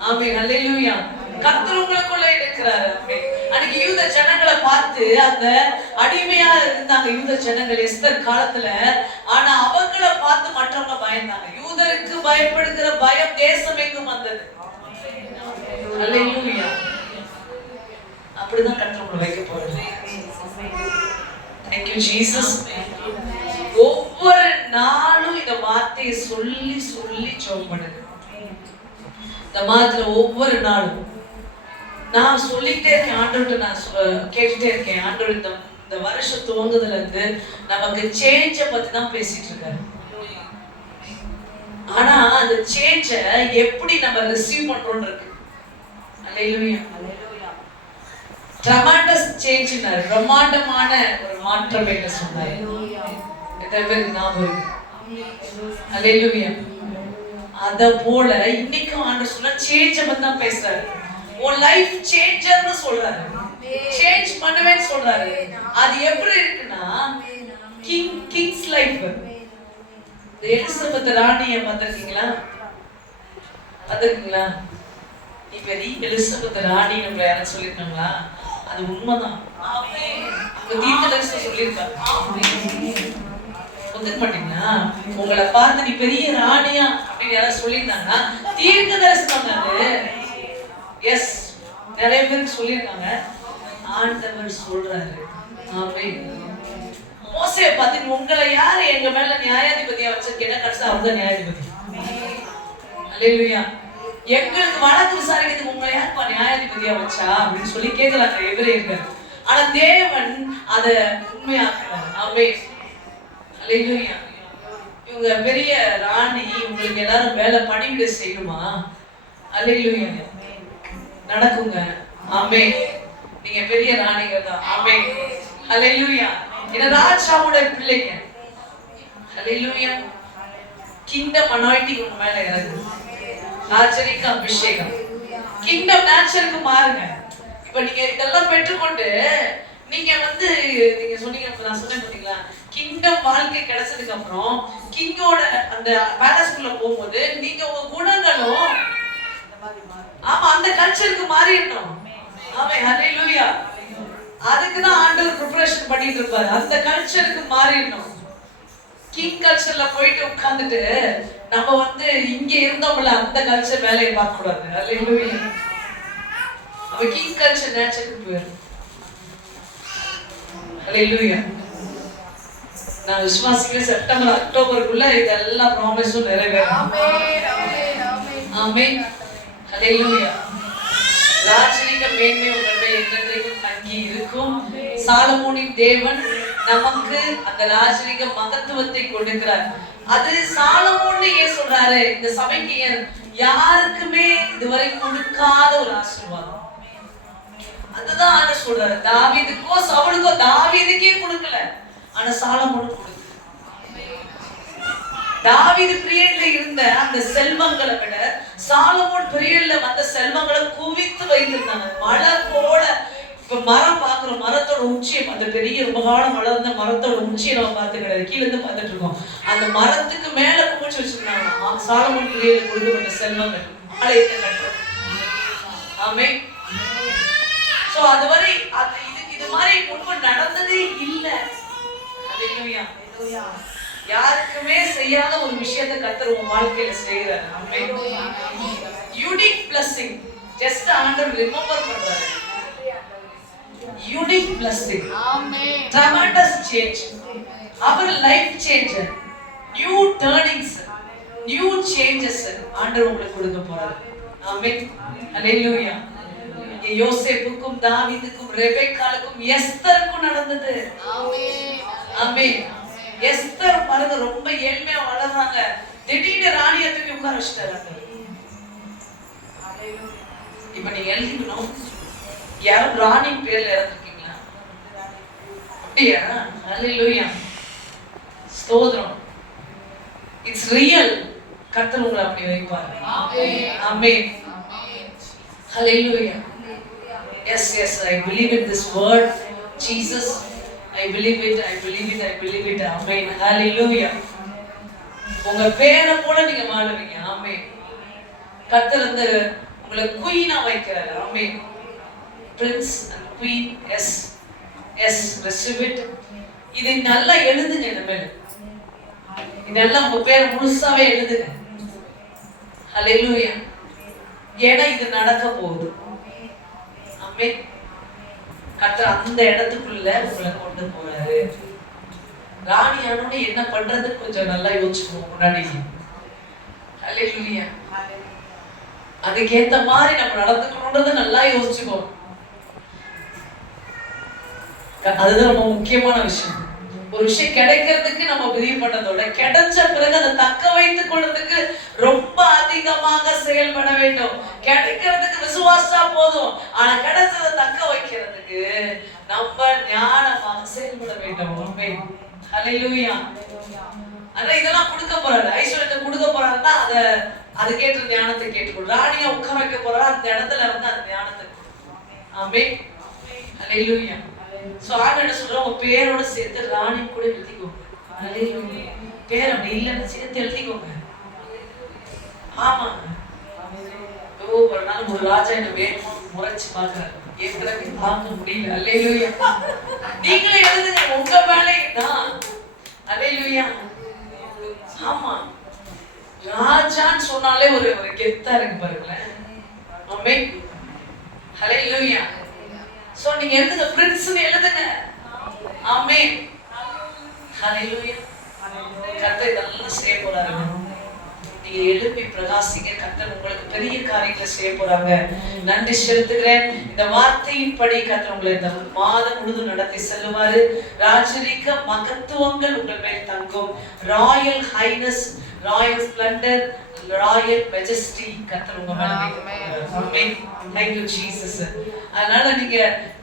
ஆமென். அல்லேலூயா. கர்த்தர் உங்களுக்குள்ள இருக்கிறார். ஆமென். அன்னைக்கு யூத ஜனங்களை பார்த்து அந்த அடிமையா இருந்தாங்க யூத ஜனங்கள் எஸ்தர் காலத்துல. ஆனா அவங்கள பார்த்து மற்றவங்க பயந்தாங்க. யூதருக்கு பயப்படுகிற பயம் தேசம் எங்கும் வந்தது. அல்லேலூயா. அப்படிதான் கர்த்தர் உங்களை வைக்க போறாரு. Thank you Jesus. ஒவ்வொரு நாளும் இந்த வார்த்தையை சொல்லி சொல்லி ஜெபம் பண்ணுங்க. இந்த மாதிரி ஒவ்வொரு நாளும் நான் சொல்லிட்டே இருக்கேன் ஆண்டவர்கிட்ட. நான் கேட்டுட்டே இருக்கேன் ஆண்டவர் இந்த வருஷம் துவங்குதுல இருந்து நமக்கு சேஞ்ச பத்தி தான் பேசிட்டு இருக்காரு. ஆனா அந்த சேஞ்ச எப்படி நம்ம ரிசீவ் பண்றோம்னு இருக்கு. அல்லேலூயா. ட்ரமாண்டஸ் சேஞ்ச்னாரு. பிரம்மாண்டமான ஒரு மாற்றம் என்று சொன்னாரு. எத்தனை பேருக்கு ஞாபகம்? அல்லேலூயா. அத போல இன்னைக்கும் ஆண்டவர் சொல்ல சேஞ்ச பத்தி தான் பேசுறாரு. உன் லைஃப் சேஞ்சர்னு சொல்றாரு. சேஞ்ச் பண்ணுவேன்னு சொல்றாரு. அது எப்படி இருக்குன்னா கிங்ஸ் லைஃப். எலிசபெத் ராணியை பார்த்திருக்கீங்களா? பார்த்திருக்கீங்களா? இப்ப எலிசபெத் ராணி நம்ம யாரும் சொல்லிருக்காங்களா? அது உண்மைதான். தீர்க்கதரிசனம் சொல்லியிருக்காங்க. ஒத்துக்க மாட்டீங்களா? உங்களை பார்த்து நீ பெரிய ராணியா அப்படின்னு யாராவது சொல்லியிருந்தாங்கன்னா தீர்க்கதரிசனம் அது. எஸ், நிறைய பேருக்கு சொல்லியிருக்காங்க. ஆண்டவர் சொல்றாரு. ஆமென். மோசேயை பார்த்து உங்களை யாரு எங்க மேல நியாயாதிபதியா வச்சிருக்கேன்னா கடைசியா அவங்க நியாயாதிபதி. அல்லேலூயா. எங்களுக்கு வழக்கு விசாரிக்கிறதுக்கு உங்களை யாருப்பா நியாயாதிபதியா வச்சா அப்படின்னு சொல்லி கேட்கலாங்க எபிரேயர்கள். ஆனா தேவன் அத உண்மையாக்குறார். ஆமென். அல்லேலூயா. இவங்க பெரிய ராணி, உங்களுக்கு எல்லாரும் வேலை பணிவிட செய்யணுமா? அல்லேலூயா. நடக்குங்க. ஆமென். நீங்க பெரிய ராணிகள் தான். ஆமென். அல்லேலூயா. இந்த ராஜாவோட பிள்ளைங்க. அல்லேலூயா. கிங்டம் அனாயிண்டிங் உங்க மேல இறங்குது. ராஜரிக அபிஷேகம். கிங்டம் நேச்சருக்கு மாறுங்க. இப்ப நீங்க இதெல்லாம் பெற்றுக்கொண்டு நீங்க நீங்க சொன்னீங்க, நான் சொன்னேன் பாத்தீங்களா, கிங்டம் வாழ்க்கை கிடைச்சதுக்கு அப்புறம் கிங்கோட அந்த பேலஸ்குள்ள போகும்போது நீங்க உங்க குணங்களும் ஆமா அந்த கல்ச்சருக்கு மாறிடணும். ஆமென். ஹல்லேலூயா. அதுக்கு தான் ஆண்டவர் ப்ரிப்பரேஷன் பண்ணிட்டு இருப்பாரு. அந்த கல்ச்சருக்கு மாறிடணும். கிங் கல்ச்சர்ல போயிட்டு உட்கார்ந்துட்டு நம்ம இங்க இருந்தோம்ல அந்த கல்ச்சர் வேலையை பார்க்க கூடாது. ஹல்லேலூயா. அப்ப கிங் கல்ச்சர் நேச்சருக்கு போயிடும். ஹல்லேலூயா. நான் விசுவாசிக்கிறேன் செப்டம்பர் அக்டோபருக்குள்ள இதெல்லாம் ப்ராமிஸும் நிறைவேறும். ஆமென். ஆமென். ஹல்லேலூயா. ராஜரீக மேன்மை உங்கள் மேல் என்றென்றைக்கும் தங்கி இருக்கும். சாலமோனின் தேவன் நமக்கு அந்த ராஜரீக மகத்துவத்தை கொடுக்கிறார். அது சாலமோன்னு ஏன் சொல்றாரு? இந்த சபைக்கு யாருக்குமே இதுவரை கொடுக்காத ஒரு ஆசீர்வாதம். அதுதான் ஆண்டவர் சொல்றாரு. தாவீதுக்கோ சவுலுக்கோ, தாவீதுக்கே கொடுக்கல, ஆனா சாலமோனுக்கு கொடுத்தார். தாவீது பீரியட்ல இருந்த அந்த செல்வங்களை விட சாலமோன் பீரியட்ல வந்த செல்வங்களை குவித்து வைத்திருந்தாங்க. மழை போல. இப்ப மரம் பாக்குறோம், மரத்தோட உச்சியை, அந்த பெரிய ரொம்ப காலம் வளர்ந்த மரத்தோட உச்சியை நம்ம பார்த்து கிடையாது, கீழே இருந்து பார்த்துட்டு இருக்கோம். அந்த மரத்துக்கு மேல குமிச்சு வச்சிருந்தாங்க சாலமோன் பீரியட்ல கொடுக்கப்பட்ட செல்வங்கள். ஆலயத்தை கட்டுறது. ஆமென். சோ அதுவரை இது மாதிரி முன்பு நடந்ததே இல்லை. ஹல்லேலூயா. யாருக்குமே செய்யாத ஒரு விஷயத்தை கர்த்தர் உங்க வாழ்க்கையில செய்யறாரு. ஆமென். Unique blessing. ஜஸ்ட் ஆண்டவர் ரிமெம்பர் பண்றாரு. Unique blessing. ஆமென். tremendous change. அவர் life changer. New turnings, new changes ஆண்டவர் உங்களுக்கு கொடுக்க போறாரு. ஆமென். ஹல்லேலூயா. யோசேப்புக்கும் தாவீதுக்கும் ரெபெக்காளுக்கும் எஸ்தருக்கும் நடந்தது. ஆமென். ஆமென். எஸ்தர் பாருங்க ரொம்ப ஏழ்மையா வளர்றாங்க. திடீர்னு ராணியை தூக்கி உட்கார வச்சிட்டாரு. இப்ப நீங்க எழுதிக்கணும். யாரும் ராணி பேர்ல இறந்துருக்கீங்களா? அப்படியா? ஹல்லேலூயா, ஸ்தோத்திரம். It's real. கர்த்தர் உங்களை அப்படி வைப்பார். ஆமென். Hallelujah. Yes, I believe in this word, Jesus. I believe it. Amen. Hallelujah. உங்க பேரை போல நீங்க வாழுவீங்க. ஆமென். கர்த்தர் வந்து உங்களை குயினா வைக்கிறார். ஆமென். Prince and Queen. Yes, receive it. இதை நல்லா எழுதுங்க. இந்த மேல இதெல்லாம் உங்க பேரை முழுசாவே எழுதுங்க. Hallelujah. ஏன்னா இது நடக்க போகுது. ஆமென். கர்த்தர் அந்த இடத்துக்குள்ள உங்களை கொண்டு போறாரு. ராணி ஆனோட என்ன பண்றது கொஞ்சம் நல்லா யோசிச்சுக்கோங்க முன்னாடி. ஹல்லேலூயா. அதுக்கேத்த மாதிரி நம்ம நடந்துக்கணும்ன்றத நல்லா யோசிச்சுக்கோ. அதுதான் ரொம்ப முக்கியமான விஷயம். ஒரு விஷயம் கிடைக்கிறதுக்கு நம்ம பிலீவ் பண்ணதோட கிடைச்ச பிறகு அதை தக்க வைத்துக் கொள்றதுக்கு ரொம்ப அதிகமாக செயல்பட வேண்டும். கிடைக்கிறதுக்கு விசுவாசா போதும், ஆனா கிடைச்சதை தக்க வைக்கிறதுக்கு நம்ம ஞானமாக செயல்பட வேண்டும். ஆமென். ஹல்லேலூயா. ஆனா இதெல்லாம் கொடுக்க போறாரு, ஐஸ்வர்யத்தை கொடுக்க போறாருன்னா அது கேட்ட ஞானத்தை கேட்டுக்கொள். ராணியை உட்கார வைக்க போறாரு, அந்த இடத்துல வந்து அந்த ஞானத்தை. ஆமென். ஹல்லேலூயா. சோ ஆண்டவர் என்ன சொல்றாரு, உங்க பேரோட சேர்த்து ராணி கூட எழுதிக்கோங்க. ஹல்லேலூயா. பேர் அப்படி இல்லைன்னு சேர்த்து எழுதிக்கோங்க. ஆமா. ஒரு நாள் ஒரு ராஜா என்ன வேணுமா முறைச்சு பாக்குறாரு. ஏற்கனவே தாங்க முடியல. ஹல்லேலூயா. நீங்களே எழுதுங்க, உங்க வேலை தான். ஹல்லேலூயா. ஆமா. ராஜான்னு சொன்னாலே ஒரு கெத்தா இருக்கு பாருங்களேன். ஆமென். ஹல்லேலூயா. சோ நீங்க எழுதுங்க, பிரின்ஸ்னு எழுதுங்க. ஆமென். ஹல்லேலூயா. கர்த்தர் இதெல்லாம் செய்ய போறாரு. நீங்க எழுப்பி பிரகாசிங்க. கர்த்தர் உங்களுக்கு பெரிய காரியங்களை செய்ய போறாங்க. நன்றி செலுத்துகிறேன். இந்த வார்த்தையின்படி கர்த்தர் உங்களை இந்த மாதம் முழுதும் நடத்தி செல்லுவாரு. ராஜரிக மகத்துவங்கள் உங்கள் மேல் தங்கும். Royal highness, Royal splendour, Royal majesty கர்த்தர் உங்க மேல வைக்கிறார். ஆமென். Thank you Jesus. அதனால நீங்க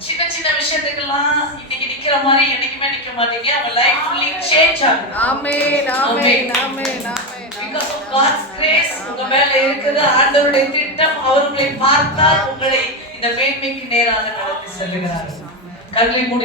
சின்ன சின்ன விஷயத்துக்கெல்லாம் இன்னைக்கு நிக்கிற மாதிரி என்னைக்குமே நிக்க மாட்டீங்க. உங்க லைஃப் ஃபுல்லி சேஞ்ச் ஆகும். ஆமென். ஆமென். ஆமென். ஆமென். Because of God's grace உங்க மேல இருக்குது. ஆண்டவருடைய திட்டம் அவர்களை பார்த்தால் உங்களை இந்த மேன்மைக்கு நேராக நடத்தி செல்லுகிறார். கண்களை மூடி